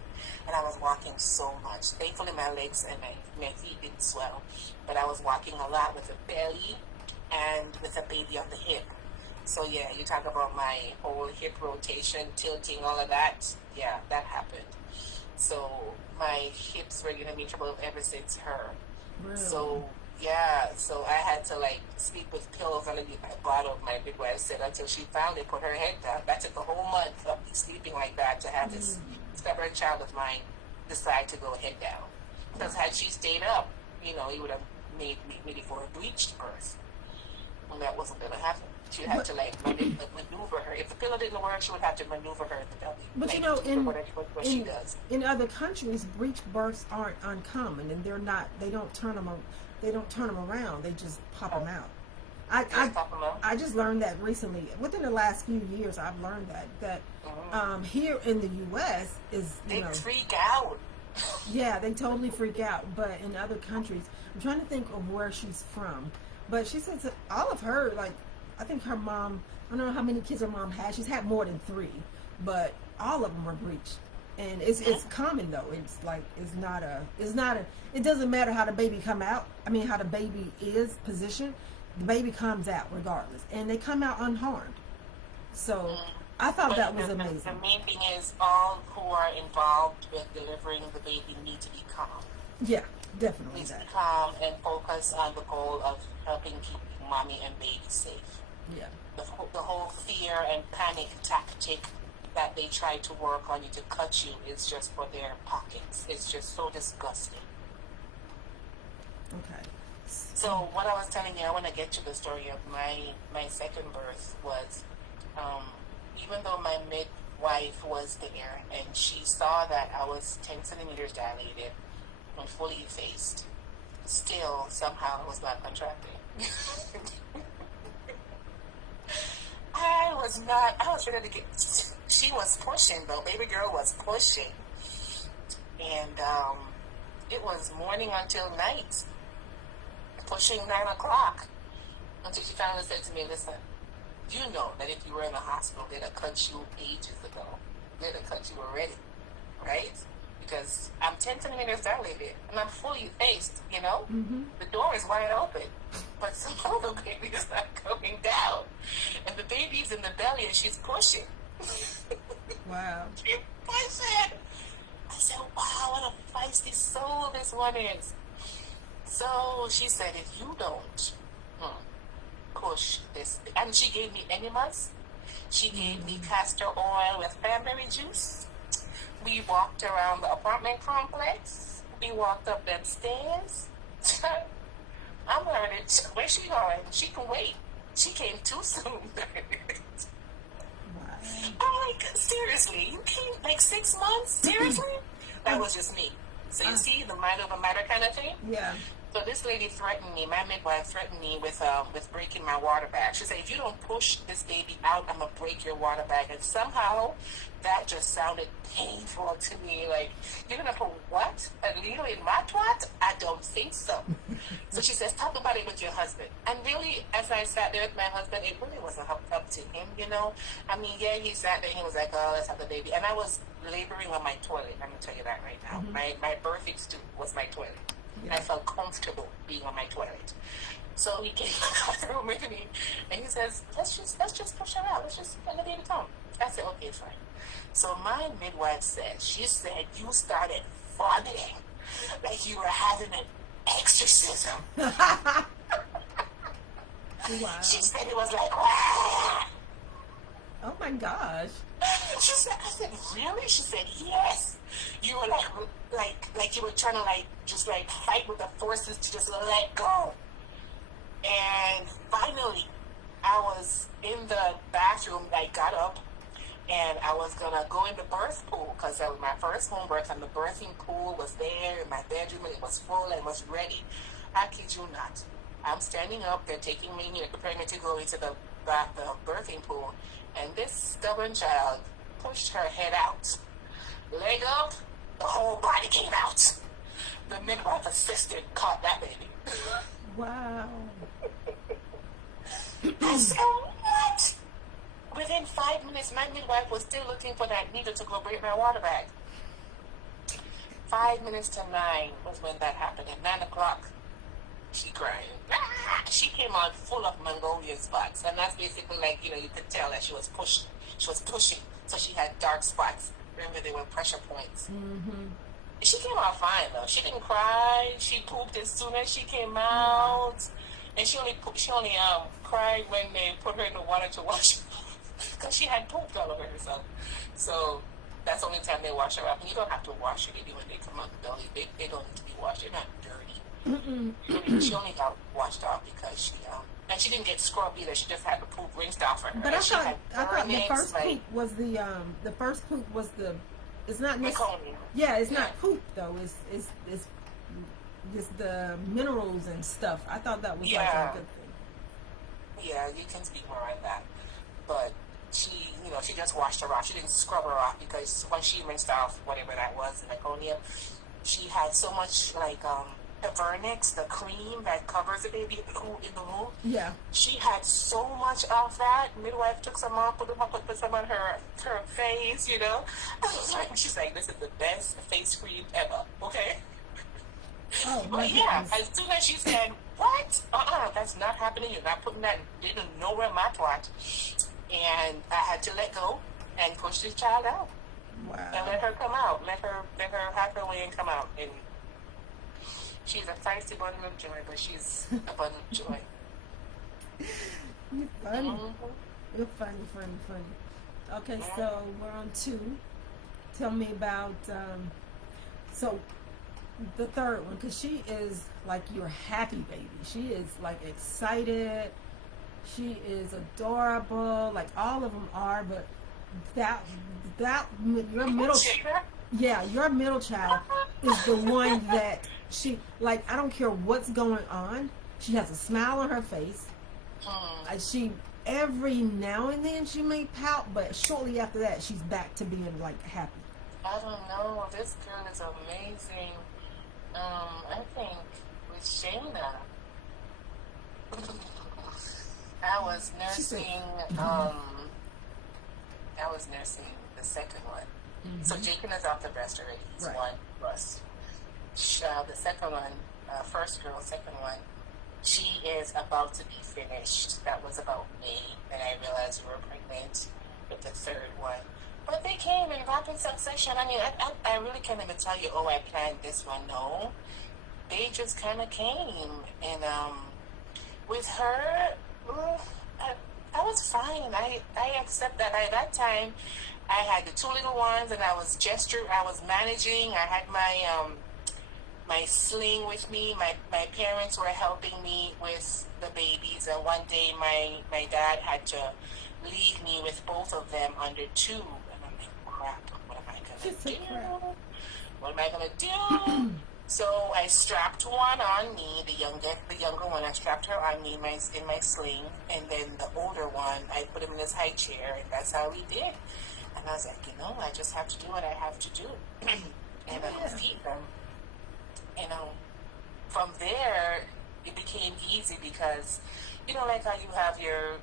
and I was walking so much. Thankfully, my legs and my feet didn't swell. But I was walking a lot with a belly and with a baby on the hip. So, yeah, you talk about my whole hip rotation, tilting, all of that. Yeah, that happened. So my hips were giving me trouble ever since her. Really? So yeah, so I had to like sleep with pillows underneath my bottom. My midwife said until she finally put her head down. That took a whole month of me sleeping like that to have this stubborn child of mine decide to go head down. Because had she stayed up, you know, it would have made me ready for a breached birth. And that wasn't going to happen. She'd have to like maneuver her. If the pillow didn't work, she would have to maneuver her in the belly. But like, you know, what she does. In other countries, breech births aren't uncommon, and they're not. They don't turn them. They don't turn them around. They just pop them out. I just learned that recently. Within the last few years, I've learned that here in the U.S. is they freak out. Yeah, they totally freak out. But in other countries, I'm trying to think of where she's from. But she says that all of her, like, I think her mom, I don't know how many kids her mom had. She's had more than 3, but all of them are breached. And it's common though. It's like it's not a it doesn't matter how the baby come out. I mean how the baby is positioned, the baby comes out regardless. And they come out unharmed. So I thought that was amazing. The main thing is all who are involved with delivering the baby need to be calm. Yeah, definitely. Need to be calm and focus on the goal of helping keep mommy and baby safe. Yeah. The whole fear and panic tactic that they try to work on you to cut you is just for their pockets. It's just so disgusting. Okay. So what I was telling you, I want to get to the story of my second birth was, even though my midwife was there and she saw that I was 10 centimeters dilated and fully effaced, still somehow I was not contracting. I was ready to get, she was pushing though, baby girl was pushing. And it was morning until night, pushing 9 o'clock, until she finally said to me, listen, you know that if you were in the hospital, they'd have cut you ages ago. They'd have cut you already, right? Because I'm 10 centimeters dilated and I'm fully effaced, you know? Mm-hmm. The door is wide open, but somehow the baby is not coming down. And the baby's in the belly and she's pushing. Wow. She's pushing. I said, wow, what a feisty soul this one is. So she said, if you don't push this, and she gave me enemas. She gave me castor oil with cranberry juice. We walked around the apartment complex. We walked up them stairs. I'm learning. Where's she going? She can wait. She came too soon. Wow. I'm like, seriously? You came like 6 months? Seriously? That was just me. So you see the mind over matter kind of thing? Yeah. So this lady threatened me, my midwife threatened me with breaking my water bag. She said, if you don't push this baby out, I'm going to break your water bag. And somehow that just sounded painful to me. Like, you're going to put what? A needle in my twat? I don't think so. So she says, talk about it with your husband. And really, as I sat there with my husband, it really wasn't up to him, you know. I mean, yeah, he sat there and he was like, oh, let's have the baby. And I was laboring on my toilet. I'm going to tell you that right now. Mm-hmm. My birthing stool was my toilet. Yeah. I felt comfortable being on my toilet. So he came out the room with me and he says, let's just push her out. Let's just let the baby come. I said, okay, fine. So my midwife said, she said, you started vomiting like you were having an exorcism. Wow. She said it was like, ah. Oh my gosh. She said, I said, really? She said, yes. You were like you were trying to just fight with the forces to just let go. And finally, I was in the bathroom. I got up and I was gonna go in the birth pool because that was my first home birth, and the birthing pool was there in my bedroom, and it was full and was ready. I kid you not. I'm standing up. They're taking me, preparing me to go into the birthing pool, and this stubborn child pushed her head out. Leg up, the whole body came out. The midwife assistant caught that baby. Wow. I said, what? Within 5 minutes, my midwife was still looking for that needle to go break my water bag. 5 minutes to 9 was when that happened. At 9 o'clock, she cried. Ah! She came out full of Mongolian spots. And that's basically you could tell that she was pushing. She was pushing. So she had dark spots. Remember, they were pressure points. Mm-hmm. She came out fine, though. She didn't cry. She pooped as soon as she came out. And she only cried when they put her in the water to wash her off. Because she had pooped all over herself. So that's the only time they wash her off. And you don't have to wash her baby when they come out the belly. They don't need to be washed. They're not dirty. She only got washed off because and she didn't get scrubbed either. She just had the poop rinsed off her. But I thought the first poop was the first poop was the. It's not necessarily. Yeah, it's not poop though. It's the minerals and stuff. I thought that was like a good thing. Yeah, you can speak more on that. But she just washed her off. She didn't scrub her off because when she rinsed off whatever that was, the meconium, she had so much the vernix, the cream that covers the baby in the womb. Yeah. She had so much of that. Midwife took some off, put some on her face, She's like, this is the best face cream ever, okay? Oh, but yeah, as soon as she said, what? That's not happening. You're not putting that nowhere in my plot. And I had to let go and push this child out. Wow. And let her come out. Let her have her way and come out. And she's a feisty bundle of joy, but she's a bundle of joy. You're funny. Mm-hmm. You're funny. Okay, yeah. So we're on 2. Tell me about so the third one, because she is like your happy baby. She is like excited. She is adorable. Like all of them are, but that your middle your middle child is the one that she like. I don't care what's going on. She has a smile on her face. She every now and then she may pout, but shortly after that she's back to being like happy. I don't know. This girl is amazing. I think with Shayna, I was nursing. I was nursing the second one. Mm-hmm. So Jacqueline is off the breast already. He's right. 1 plus. The second one, first girl, second one, she is about to be finished. That was about May, and I realized we were pregnant with the third one. But they came in rapid succession. I mean, I really can't even tell you, I planned this one. No. They just kind of came. And with her, I was fine. I accept that. At that time, I had the 2 little ones, and I was managing. I had my sling with me. My parents were helping me with the babies. And one day, my dad had to leave me with both of them under 2. Crap, what am I gonna do? So I strapped one on me, the younger one, I strapped her on me in my sling, and then the older one, I put him in his high chair, and that's how we did. And I was like, I just have to do what I have to do. And I feed them. From there, it became easy because, like how you have your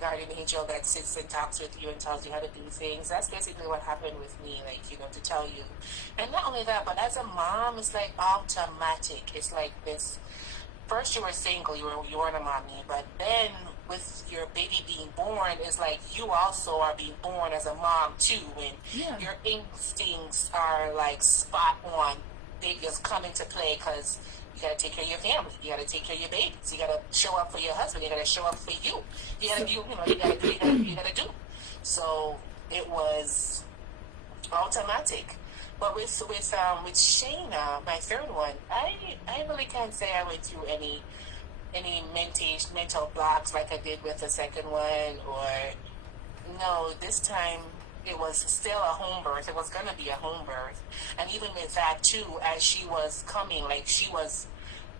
guardian angel that sits and talks with you and tells you how to do things. That's basically what happened with me, to tell you. And not only that, but as a mom, it's like automatic. It's like this. First you were single, you weren't a mommy, but then with your baby being born, it's like you also are being born as a mom too, and your instincts are like spot on they just come into play because you got to take care of your family. You got to take care of your babies. You got to show up for your husband. You got to show up for you. You got to do, you know, you got to do what you got to do. So it was automatic. But with Shayna, my third one, I really can't say I went through any mental blocks like I did with the second one, or no, this time it was still a home birth. It was going to be a home birth. And even with that too, as she was coming, like she was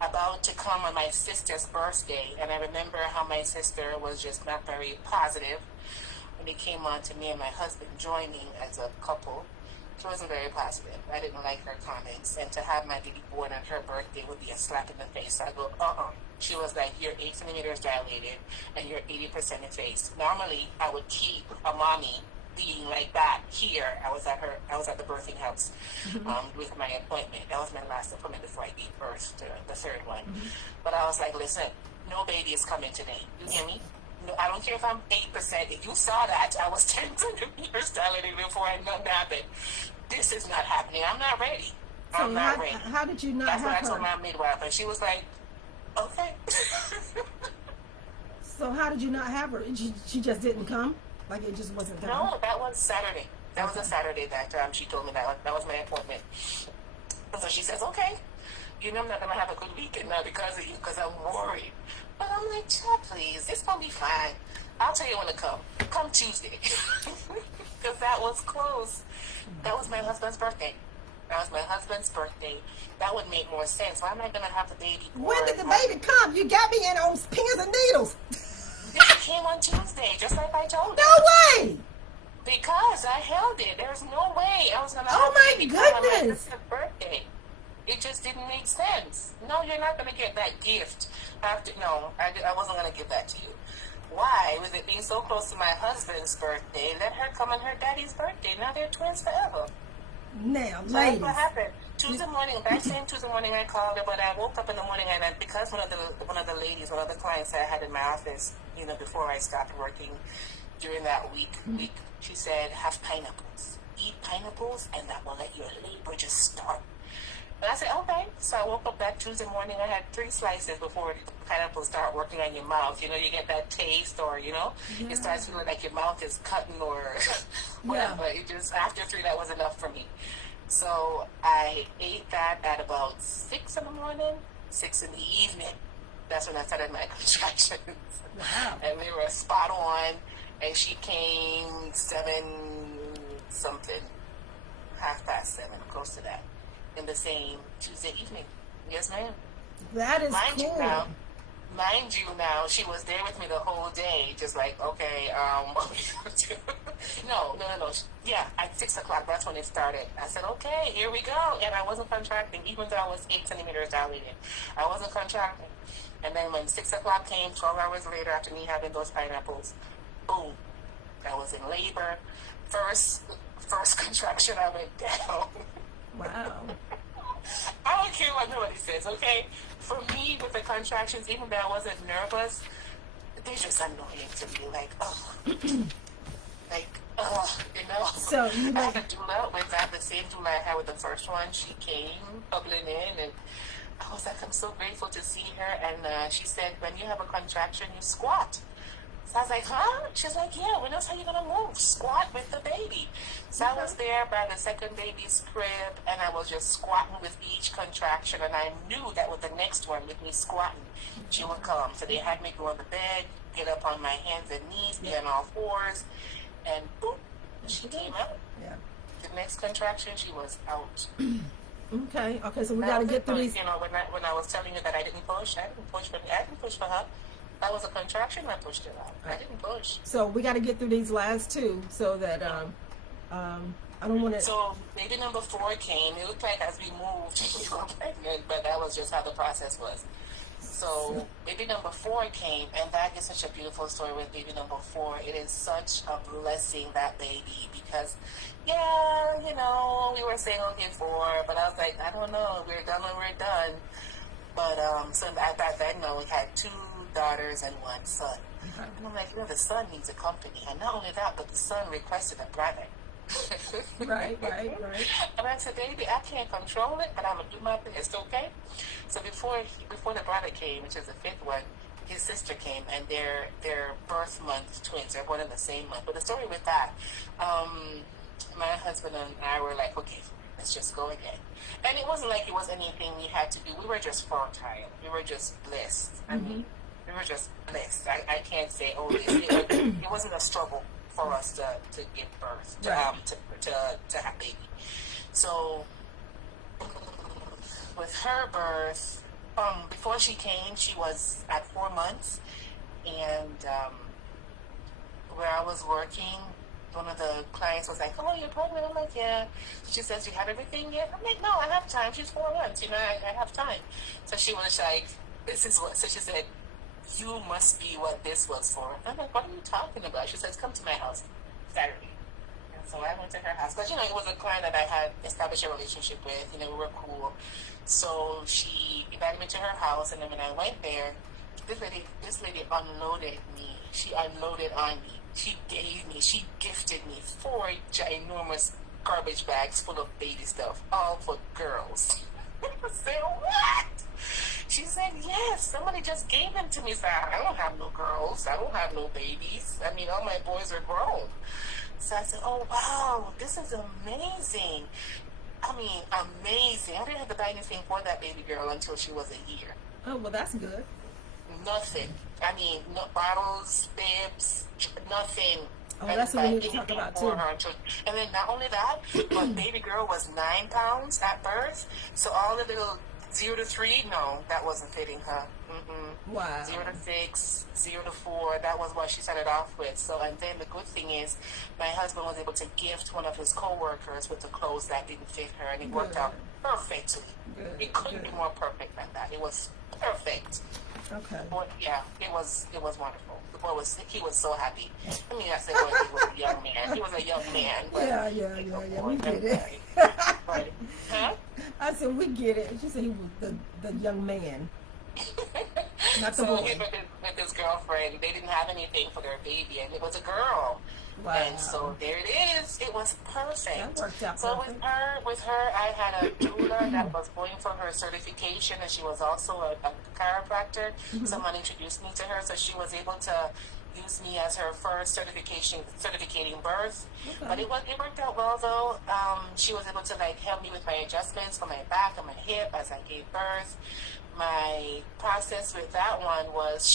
about to come on my sister's birthday, and I remember how my sister was just not very positive when it came on to me and my husband joining as a couple. She wasn't very positive. I didn't like her comments. And to have my baby born on her birthday would be a slap in the face. So I go, She was like, you're 8 centimeters dilated and you're 80% effaced. Normally, I would keep a mommy being like that here. I was at the birthing house with my appointment. That was my last appointment before I gave birth to the third one. But I was like, listen, no baby is coming today. You hear me? No, I don't care if I'm 8%. If you saw that, I was 10 centimeters dilated before I nothing happened. This is not happening. I'm not ready. I'm not ready. How did you not That's have what I her? told my midwife, and she was like, okay. So how did you not have her? She just didn't come? Like it just wasn't done? No, that was Saturday. That was a Saturday that she told me that was my appointment. And so she says, okay, you know I'm not going to have a good weekend now because of you, because I'm worried. But I'm like, child, please, it's going to be fine. I'll tell you when to come. Come Tuesday. Because that was close. That was my husband's birthday. That was my husband's birthday. That would make more sense. Why am I going to have the baby born? When did the baby come? You got me in on pins and needles. It came on Tuesday, just like I told you. No way! Because I held it. There's no way I was going to have Oh the my baby come on my goodness! sister's birthday. It just didn't make sense. No, you're not going to get that gift. I wasn't going to give that to you. Why? With it being so close to my husband's birthday, let her come on her daddy's birthday. Now they're twins forever. Now, So ladies. that's what happened. Tuesday morning, that same Tuesday morning, I called her, but I woke up in the morning and because one of the clients I had in my office, before I stopped working during that week, she said, have pineapples. Eat pineapples, and that will let your labor just start. And I said, okay. So I woke up that Tuesday morning. I had 3 slices before pineapples start working on your mouth. You get that taste, or, it starts feeling like your mouth is cutting or whatever. It just, after 3, that was enough for me. So I ate that at about 6 in the morning, 6 in the evening. That's when I started my contractions. Wow. And they were spot on. And she came 7-something, 7:30, close to that. In the same Tuesday evening. Yes, ma'am. That is Mind cool. Mind you now, she was there with me the whole day, just like, okay, what we gonna do? No. Yeah, at 6 o'clock, that's when it started. I said, okay, here we go. And I wasn't contracting, even though I was 8 centimeters dilated. I wasn't contracting. And then when 6 o'clock came, 12 hours later, after me having those pineapples, boom, I was in labor. First contraction, I went down. Wow. I don't care what nobody says, okay? For me, with the contractions, even though I wasn't nervous, they're just annoying to me. Like, So you I had a doula with that, the same doula I had with the first one. She came bubbling in, and I was like, I'm so grateful to see her. And she said, when you have a contraction, you squat. So I was like, huh? She's like, yeah, when else are you going to move? Squat with the baby. So I was there by the second baby's crib, and I was just squatting with each contraction, and I knew that with the next one, with me squatting, she would come. So they had me go on the bed, get up on my hands and knees, be on all fours, and boop, she came out. Yeah. The next contraction, she was out. Okay, so we got to get through these. When I was telling you that I didn't push for her. That was a contraction. I pushed it out. I didn't push. So we got to get through these last 2 so that I don't want to. So baby number 4 came. It looked like as we moved, we were pregnant, but that was just how the process was. So baby number 4 came, and that is such a beautiful story with baby number 4. It is such a blessing, that baby, because we were saying okay 4, but I was like, I don't know, we're done when we're done. But so at that time, we had 2 daughters and 1 son. And I'm like, the son needs a company. And not only that, but the son requested a brother. Right. And I said, baby, I can't control it, but I'm gonna do my best, okay? So before the brother came, which is the fifth one, his sister came, and they're birth month twins. They're born in the same month. But the story with that, my husband and I were like, okay, let's just go again. And it wasn't like it was anything we had to do. We were just fertile. We were just blessed. I mean, we were just blessed. I can't say, oh, it wasn't a struggle for us to give birth, to have baby. So with her birth, before she came, she was at 4 months, and where I was working, one of the clients was like, "Oh, you're pregnant?" I'm like, "Yeah." She says, "You have everything yet?" I'm like, "No, I have time. She's 4 months. I have time." So she was like, "This is what." So she said, "You must be what this was for." I'm like, "What are you talking about?" She says, "Come to my house Saturday." And so I went to her house. But, it was a client that I had established a relationship with. We were cool. So she invited me to her house. And then when I went there, this lady unloaded me. She unloaded on me. She gifted me 4 ginormous garbage bags full of baby stuff, all for girls. I said, what? She said, yes, somebody just gave them to me. So I don't have no girls. I don't have no babies. I mean, all my boys are grown. So I said, oh, wow, this is amazing. I mean, amazing. I didn't have to buy anything for that baby girl until she was a year. Oh, well, that's good. Nothing. I mean, no bottles, bibs, nothing. Oh, that's what we need to talk about, too. And then not only that, but baby girl was 9 pounds at birth. So all the little 0 to 3, no, that wasn't fitting her. Wow. 0 to 6, 0 to 4, that was what she started off with. So, and then the good thing is, my husband was able to gift one of his co-workers with the clothes that didn't fit her, and it worked out perfectly. It couldn't be more perfect than that. It was perfect. Okay. But yeah, it was wonderful. The boy he was so happy. I mean, I said, well, he was a young man. He was a young man. But yeah. We get it. But, huh? I said, we get it. She said he was the young man. Not the so boy. he with his girlfriend, they didn't have anything for their baby, and it was a girl. Wow. And so there it is. It was perfect. That worked out so perfect. with her, I had a doula that was going for her certification, and she was also a chiropractor. Someone introduced me to her, so she was able to use me as her first certificating birth. Okay. But it worked out well though. She was able to help me with my adjustments for my back and my hip as I gave birth. My process with that one was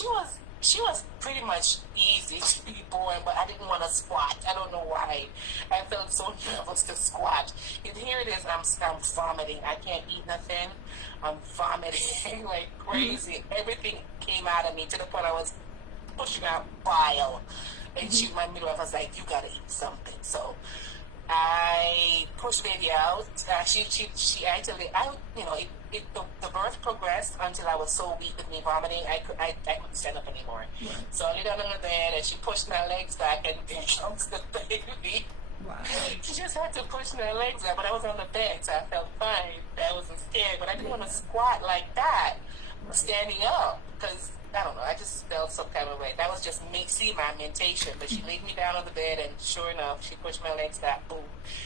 she was pretty much easy to be born, but I didn't want to squat. I don't know why. I felt so nervous to squat. And here it is, I'm vomiting. I can't eat nothing. I'm vomiting like crazy. Everything came out of me to the point I was pushing out bile. And my midwife was like, you gotta eat something. So I pushed baby out. She actually, the birth progressed until I was so weak with me vomiting, I couldn't stand up anymore. Right. So I lay down on the bed, and she pushed my legs back, and there comes the baby. Wow. She just had to push my legs back, but I was on the bed, so I felt fine. I wasn't scared, but I didn't want to squat like that, standing up, because I don't know, I just felt some kind of way. That was just my mentation. But she laid me down on the bed, and sure enough, she pushed my legs back. Boom.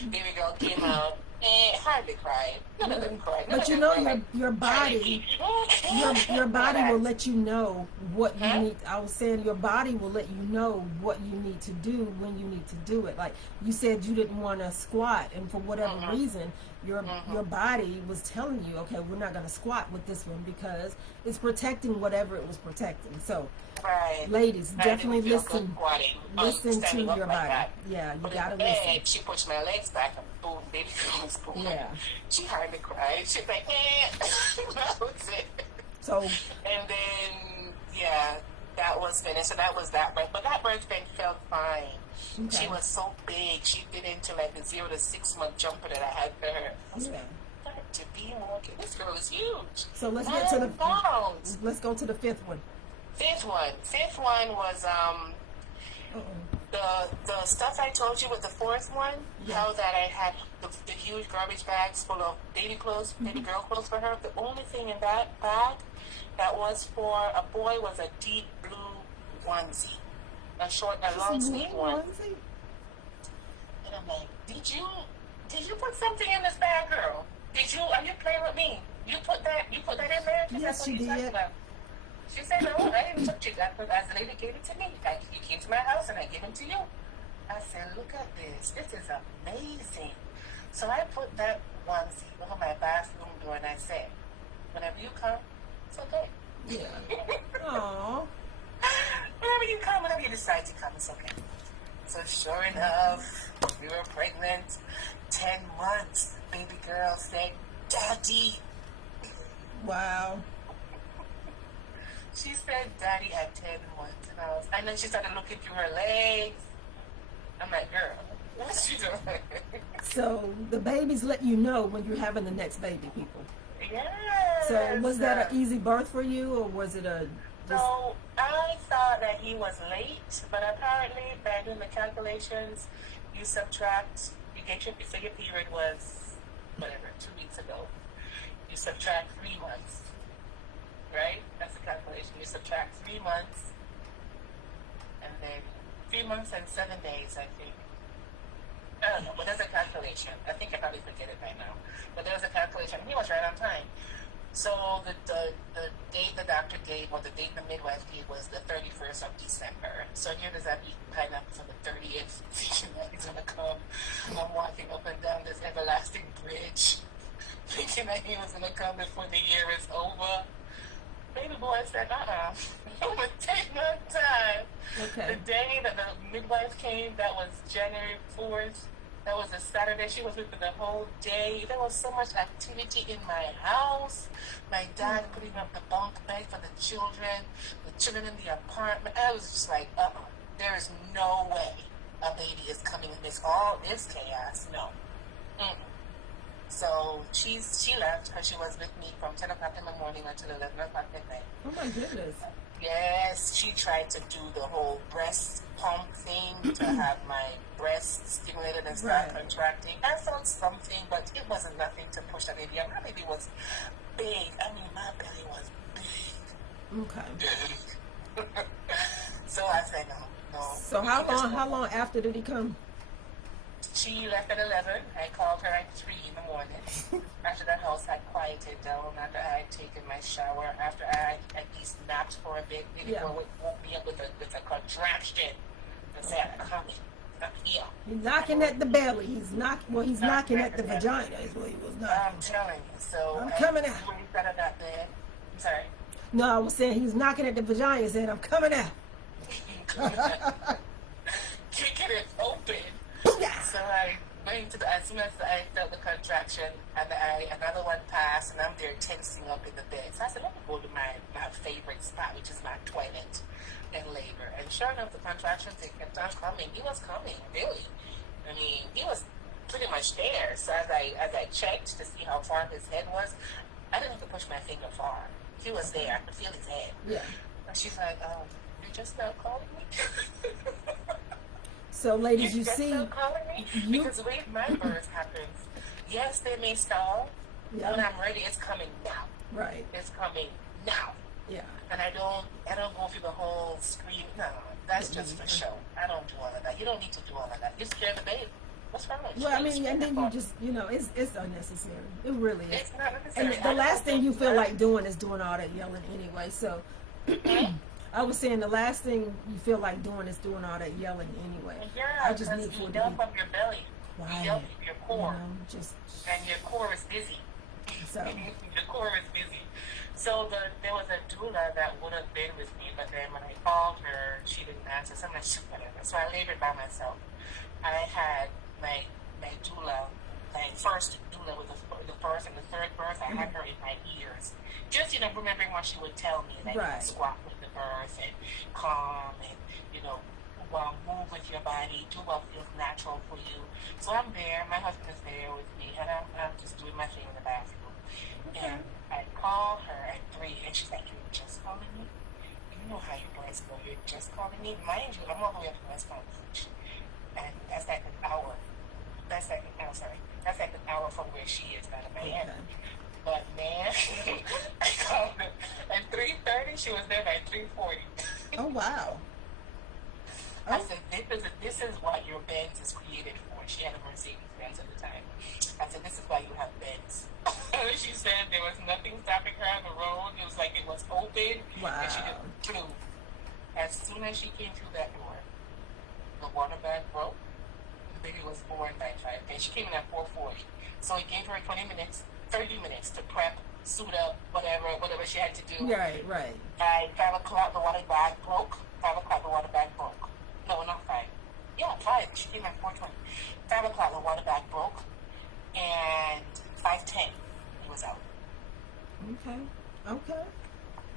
Baby girl came out, and hardly cried. None of them cried. But your body, your body will let you know what you need. I was saying your body will let you know what you need to do when you need to do it. Like you said, you didn't want to squat, and for whatever reason, your body was telling you, okay, we're not going to squat with this one because it's protecting whatever it was protecting. So, ladies, definitely listen to your body. Yeah, you got to listen. She pushed my legs back, and boom, baby girl was born. Yeah. She hardly cried. She was like, that was it. So, and then, that was finished. So that was that birth. But that birth felt fine. Okay. She was so big. She fit into the 0 to 6 month jumper that I had for her. I was like, to be walking. This girl is huge. So let's let's go to the fifth one. Fifth one was the stuff I told you with the fourth one. How that I had the huge garbage bags full of baby clothes, baby girl clothes for her. The only thing in that bag that was for a boy was a deep blue onesie. A long sleeve one. And I'm like, did you put something in this bag, girl? Are you playing with me? You put that in there? Yes, she did. She said, no, I didn't touch it. As the lady gave it to me. You came to my house and I gave it to you. I said, look at this. This is amazing. So I put that onesie over my bathroom door and I said, whenever you come, it's okay. Yeah. Aww. Whenever you come, whenever you decide to come, it's okay. So sure enough, we were pregnant. 10 months. Baby girl said, Daddy. Wow. She said Daddy at 10 months. And then she started looking through her legs. I'm like, girl, what's she doing? So the babies let you know when you're having the next baby, people. Yes. So was that an easy birth for you, or was it a... So I thought that he was late, but apparently by doing the calculations, you subtract, you get your period was, whatever, 2 weeks ago. You subtract 3 months, right? That's the calculation. You subtract 3 months, and then 3 months and 7 days, I think. I don't know, but there's a calculation. I think I probably forget it by now. But there was a calculation. He was right on time. So the date the doctor gave, or the date the midwife gave, was the 31st of December. So here does that be pineapple for the 30th, thinking that he's going to come. I'm walking up and down this everlasting bridge, thinking that he was going to come before the year is over. Baby boy said, it would take no time. Okay. The day that the midwife came, that was January 4th. That was a Saturday. She was with me the whole day. There was so much activity in my house. My dad putting up the bunk bed for the children in the apartment. I was just like, there is no way a baby is coming amidst all this chaos. No. Mm-mm. So she left because she was with me from 10 o'clock in the morning until 11 o'clock at night. Oh my goodness. Yes, she tried to do the whole breast pump thing to have my breasts stimulated and start contracting. I felt something, but it wasn't nothing to push that baby out. My baby was big. I mean, my belly was big. Okay. So I said no. So how long after did he come? She left at 11. I called her at 3 in the morning. After the house had quieted down, after I had taken my shower, after I had at least napped for a bit, maybe woke me up with a contraction and say, I'm coming. I'm here. He's knocking at the belly. He's knocking at the vagina is what he was knocking. I'm telling you. So I'm coming out. When he got out that bed, I'm sorry. No, I was saying he's knocking at the vagina and saying, I'm coming out. Kicking it open. So I went to as soon as I felt the contraction, and another one passed, and I'm there tensing up in the bed. So I said, let me go to my favorite spot, which is my toilet, and labor. And sure enough, the contractions, they kept on coming. He was coming, really. I mean, he was pretty much there. So as I checked to see how far his head was, I didn't have to push my finger far. He was there. I could feel his head. Yeah. And she's like, you're just not calling me? So, ladies, you see, because the way my birth happens, yes, they may stall. Yeah. When I'm ready, it's coming now. Right. It's coming now. Yeah. And I don't go through the whole scream. No, that's just for show. I don't do all of that. You don't need to do all of that. You scare the baby. What's wrong with you? Well, I mean, and then you just, it's unnecessary. It really is. It's not necessary. And the last thing you feel like doing is doing all that yelling anyway. So, I was saying the last thing you feel like doing is doing all that yelling anyway. Yeah, I just need for it to be from your belly. quiet. You your core. And your core is busy. So your core is busy. So there was a doula that would have been with me, but then when I called her, she didn't answer. So I'm like, whatever. So I labored by myself. I had my doula, my first doula with the first and the third birth. I had her in my ears. Just, remembering what she would tell me, like squat with the birth and calm and, move with your body, do what feels natural for you. So I'm there, my husband is there with me, and I'm just doing my thing in the bathroom. Okay. And I call her at 3, and she's like, you're just calling me? You know how you boys go, you're just calling me? Mind you, I'm all the way up in West Palm Beach. And that's like an hour. That's like an hour from where she is, not in Miami. Okay. But man, I called her at 3:30. She was there by 3:40. Oh wow! I said, this this is what your Benz is created for. She had a Mercedes Benz at the time. I said, this is why you have Benz. She said there was nothing stopping her on the road. It was like it was open. Wow. And she just flew. As soon as she came through that door, the water bag broke. The baby was born by 5. And she came in at 4:40. So it gave her 20 minutes, 30 minutes to prep, suit up, whatever she had to do. Right, right. By 5 o'clock, the water bag broke. 5 o'clock, the water bag broke. No, not 5. Yeah, 5. She came at 4:20. 5 o'clock, the water bag broke. And 5:10, he was out. Okay. Okay.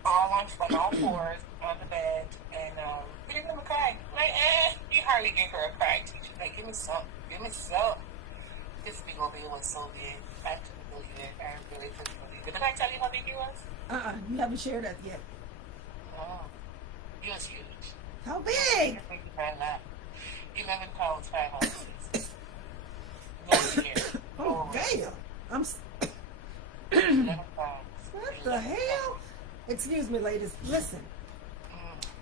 All on all fours on the bed, and we didn't even cry. Like, he hardly gave her a cry. She's like, give me some. This big old baby was so big. I couldn't believe it. I really couldn't believe it. Did I tell you how big he was? You haven't shared that yet. Oh, he was huge. How big? 11 pounds, 5 ounces. No year. Oh, damn. 11 pounds. What the hell? Excuse me, ladies. Listen.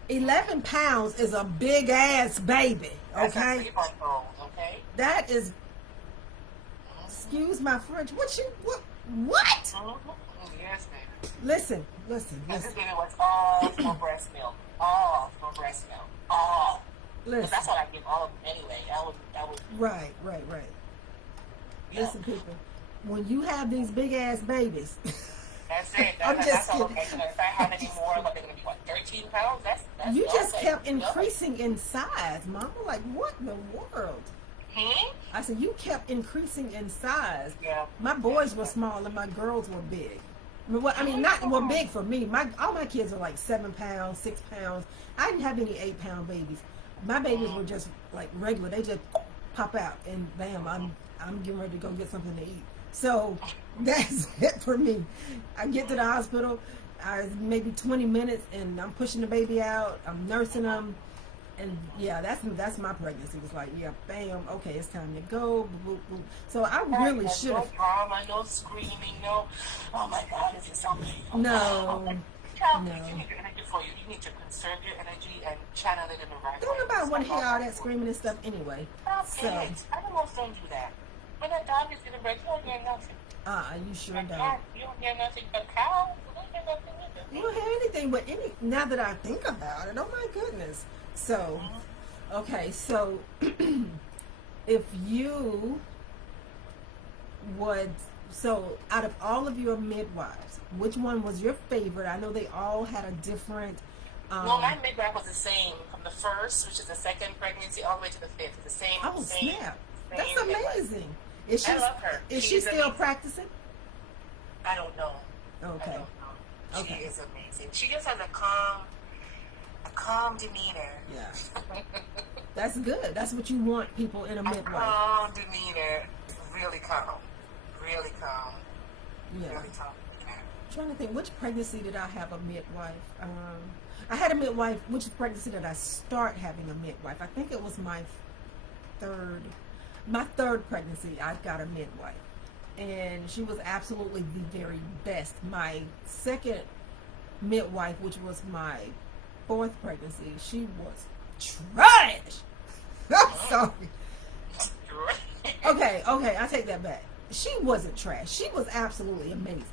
11 pounds is a big ass baby. Okay? That's a 3-month-old, okay? That is. Excuse my French. What? Yes, baby. Listen. This baby was all for breast milk. All for breast milk. All. Listen. That's what I give all of them anyway. I would. Right. Yeah. Listen, people. When you have these big ass babies. That's it. I'm just that's all kidding. okay. If I have any more, but they're going to be, what, 13 pounds? That's You just okay. kept increasing in size, Mama. Like, what in the world? I said, you kept increasing in size. Yeah. My boys were small and my girls were big. Not big for me. All my kids are like 7 pounds, 6 pounds. I didn't have any 8-pound babies. My babies were just like regular. They just pop out and bam, I'm getting ready to go get something to eat. So that's it for me. I get to the hospital, maybe 20 minutes, and I'm pushing the baby out. I'm nursing them, and yeah, that's my pregnancy. It was like, yeah, bam, okay, it's time to go. Boop, boop, boop. So I really should have. No drama, no screaming, no. Oh my God, is it something? No. You need your energy for you. You need to conserve your energy and channel it in the right way. Don't nobody want to hear all that screaming and stuff anyway. Stop it. Animals don't do that. When a dog is giving birth, you don't hear nothing. You sure A don't. cat, you don't hear nothing. A cow, you don't hear nothing either. You don't hear anything but now that I think about it, oh my goodness. So, okay, so if you would, so out of all of your midwives, which one was your favorite? I know they all had a different. No, my midwife was the same from the first, which is the second pregnancy, all the way to the 5th. The same. Oh, same, snap. same That's amazing. I love her. Is she still amazing. practicing? I don't know. Okay. I don't know. She Okay. is amazing. She just has a calm demeanor. Yeah. That's good. That's what you want people in a midwife. Calm demeanor. Really calm. Really calm. Yeah. Really calm. I'm trying to think, which pregnancy did I have a midwife? I had a midwife. Which pregnancy did I start having a midwife? I think it was my third pregnancy. I got a midwife, and she was absolutely the very best. My second midwife, which was my 4th pregnancy, she was trash. I'm sorry. Okay, I take that back. She wasn't trash. She was absolutely amazing.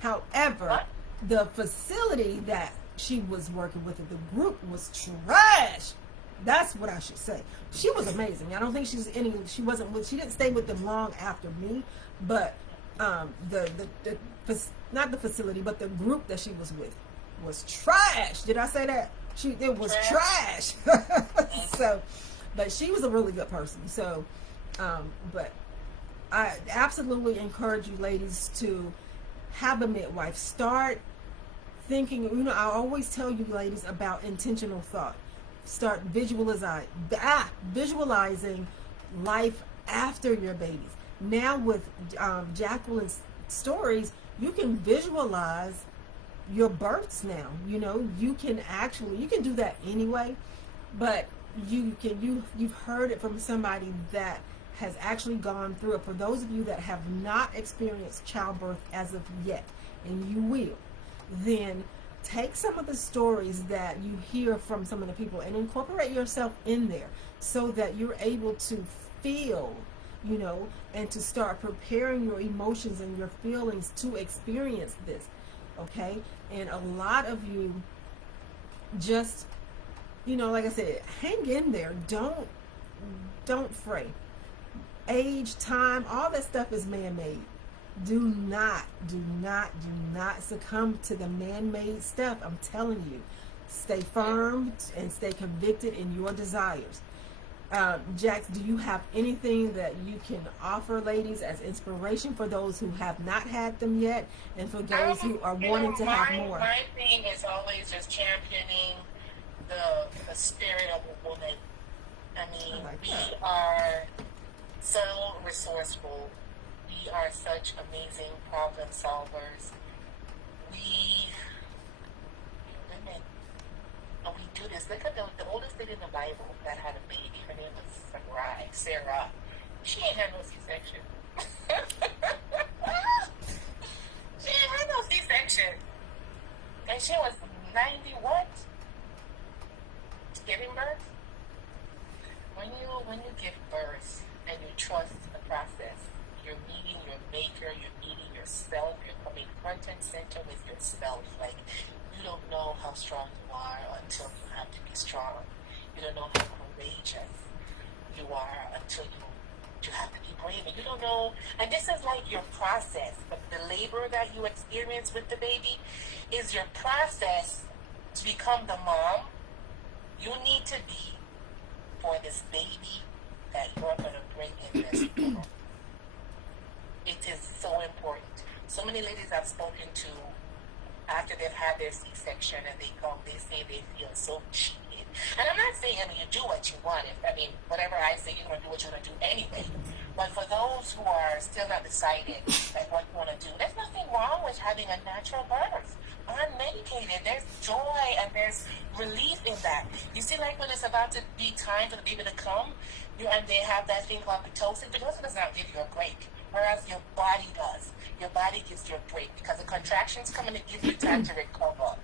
However, the facility that she was working with, the group was trash. That's what I should say. She was amazing. I don't think she didn't stay with them long after me, but not the facility, but the group that she was with was trash. Did I say that? It was trash. So, but she was a really good person. So, but I absolutely encourage you ladies to have a midwife. Start thinking, I always tell you ladies about intentional thought. Start visualizing life after your babies. Now with Jacqueline's stories, you can visualize your births now. You can do that anyway, but you've heard it from somebody that has actually gone through it. For those of you that have not experienced childbirth as of yet, and you will, then take some of the stories that you hear from some of the people and incorporate yourself in there so that you're able to feel, you know, and to start preparing your emotions and your feelings to experience this. Okay? And a lot of you just, you know, like I said, hang in there. Don't fray. Age, time, all that stuff is man-made. Do not succumb to the man-made stuff. I'm telling you. Stay firm and stay convicted in your desires. Jax, do you have anything that you can offer ladies as inspiration for those who have not had them yet and for those who are wanting to have more? My thing is always just championing the spirit of a woman. I mean, we are so resourceful. We are such amazing problem solvers. Women, we do this. Look at the oldest lady in the Bible that had a baby. Her name was Sarah. She ain't had no C-section. She ain't had no C-section. And she was 90 what? Giving birth? When you give birth and you trust the process, you're meeting your maker, you're meeting yourself, you're coming front and center with yourself. Like, you don't know how strong you are until you have to be strong. You don't know how courageous you are until you have to be brave. And you don't know, and this is like your process. The labor that you experience with the baby is your process to become the mom you need to be for this baby that you're going to bring in this world. It is so important. So many ladies I've spoken to after they've had their C-section and they say they feel so cheated. And I'm not saying, you do what you want. Whatever I say, you're going to do what you're going to do anyway. But for those who are still not decided like what you want to do, there's nothing wrong with having a natural birth. Unmedicated, there's joy and there's relief in that. You see, like when it's about to be time for the baby to come, and they have that thing called pitocin. Pitocin does not give you a break, whereas your body does. Your body gives you a break because the contractions come and it gives you time to recover.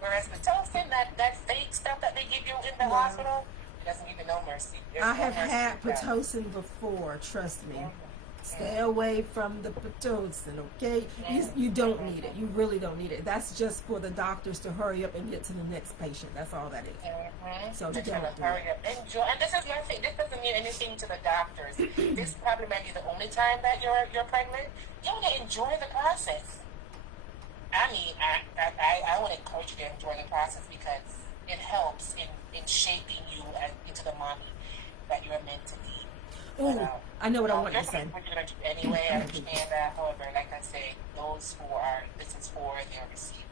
Whereas pitocin, that fake stuff that they give you in the hospital, it doesn't give you no mercy. I have had pitocin before, trust me. Stay away from the pitocin, okay? You don't need it. You really don't need it. That's just for the doctors to hurry up and get to the next patient. That's all that is. So don't hurry up. Enjoy. And this is my thing. This doesn't mean anything to the doctors. This probably might be the only time that you're pregnant. You want to enjoy the process. I mean, I would encourage you to enjoy the process because it helps in shaping you into the mommy that you're meant to be. Oh, I know what I want to say. What you're going to do anyway, I understand that. However, like I say, those who are, this is for their receiver.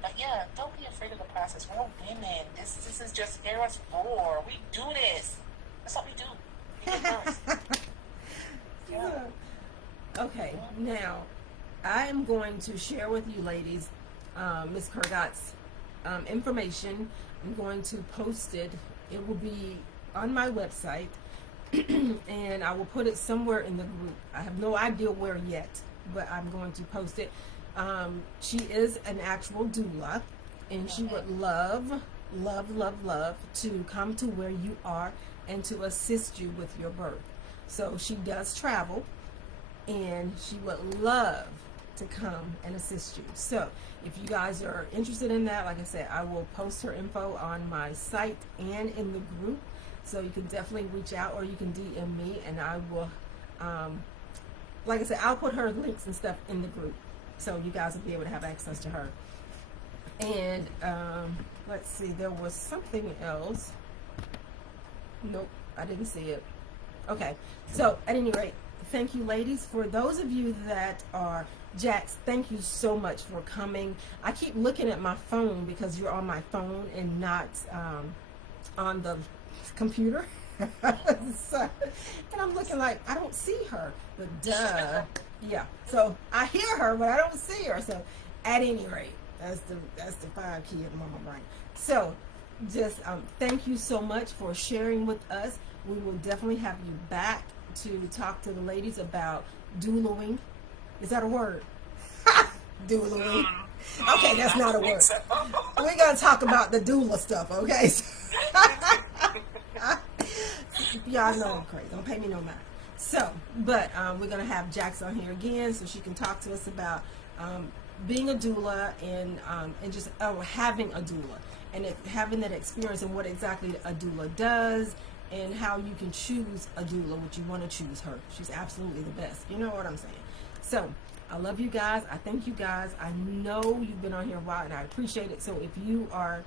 But yeah, don't be afraid of the process. We're women. This is just Eros 4. We do this. That's what we do. We do first. Yeah. Okay, now I am going to share with you ladies Miss Kurgat's information. I'm going to post it. It will be on my website. And I will put it somewhere in the group. I have no idea where yet, but I'm going to post it. She is an actual doula, and she would love to come to where you are and to assist you with your birth. So she does travel, and she would love to come and assist you. So if you guys are interested in that, like I said, I will post her info on my site and in the group. So you can definitely reach out, or you can DM me, and I will, like I said, I'll put her links and stuff in the group, so you guys will be able to have access to her. And let's see, there was something else. Nope, I didn't see it. Okay, so at any rate, thank you, ladies. For those of you that are Jax, thank you so much for coming. I keep looking at my phone because you're on my phone and not on the computer. So, and I'm looking like I don't see her, but duh. Yeah, so I hear her but I don't see her. So at any rate, that's the 5 key of mama brain. So just thank you so much for sharing with us. We will definitely have you back to talk to the ladies about doulaing. Is that a word? Doula week. Mm, Okay, that's not a I think word. so. We're gonna talk about the doula stuff, okay? Y'all know I'm crazy. Don't pay me no mind. So, but we're gonna have Jax on here again, so she can talk to us about being a doula and just having a doula and having that experience and what exactly a doula does and how you can choose a doula, which you want to choose her. She's absolutely the best. You know what I'm saying? So, I love you guys. I thank you guys. I know you've been on here a while, and I appreciate it. So if you are,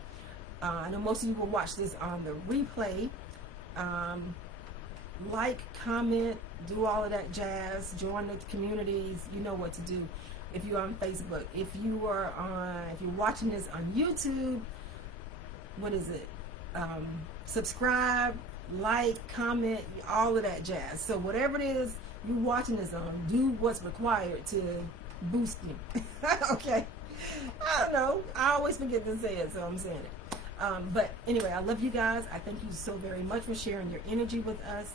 I know most of you will watch this on the replay. Like, comment, do all of that jazz. Join the communities. You know what to do. If you're on Facebook, if you're watching this on YouTube, what is it? Subscribe, like, comment, all of that jazz. So whatever it is you're watching this on, do what's required to boost me. Okay. I don't know. I always forget to say it, so I'm saying it. But anyway, I love you guys. I thank you so very much for sharing your energy with us.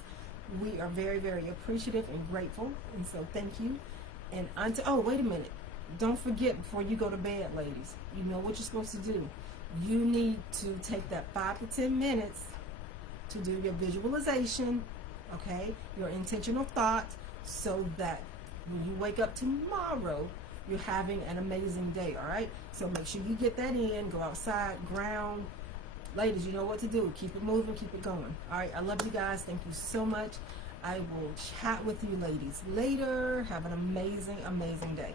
We are very, very appreciative and grateful. And so thank you. And oh, wait a minute. Don't forget before you go to bed, ladies, you know what you're supposed to do. You need to take that 5 to 10 minutes to do your visualization, okay, your intentional thought, so that when you wake up tomorrow, you're having an amazing day, all right? So make sure you get that in, go outside, ground. Ladies, you know what to do. Keep it moving, keep it going. All right, I love you guys. Thank you so much. I will chat with you ladies later. Have an amazing, amazing day.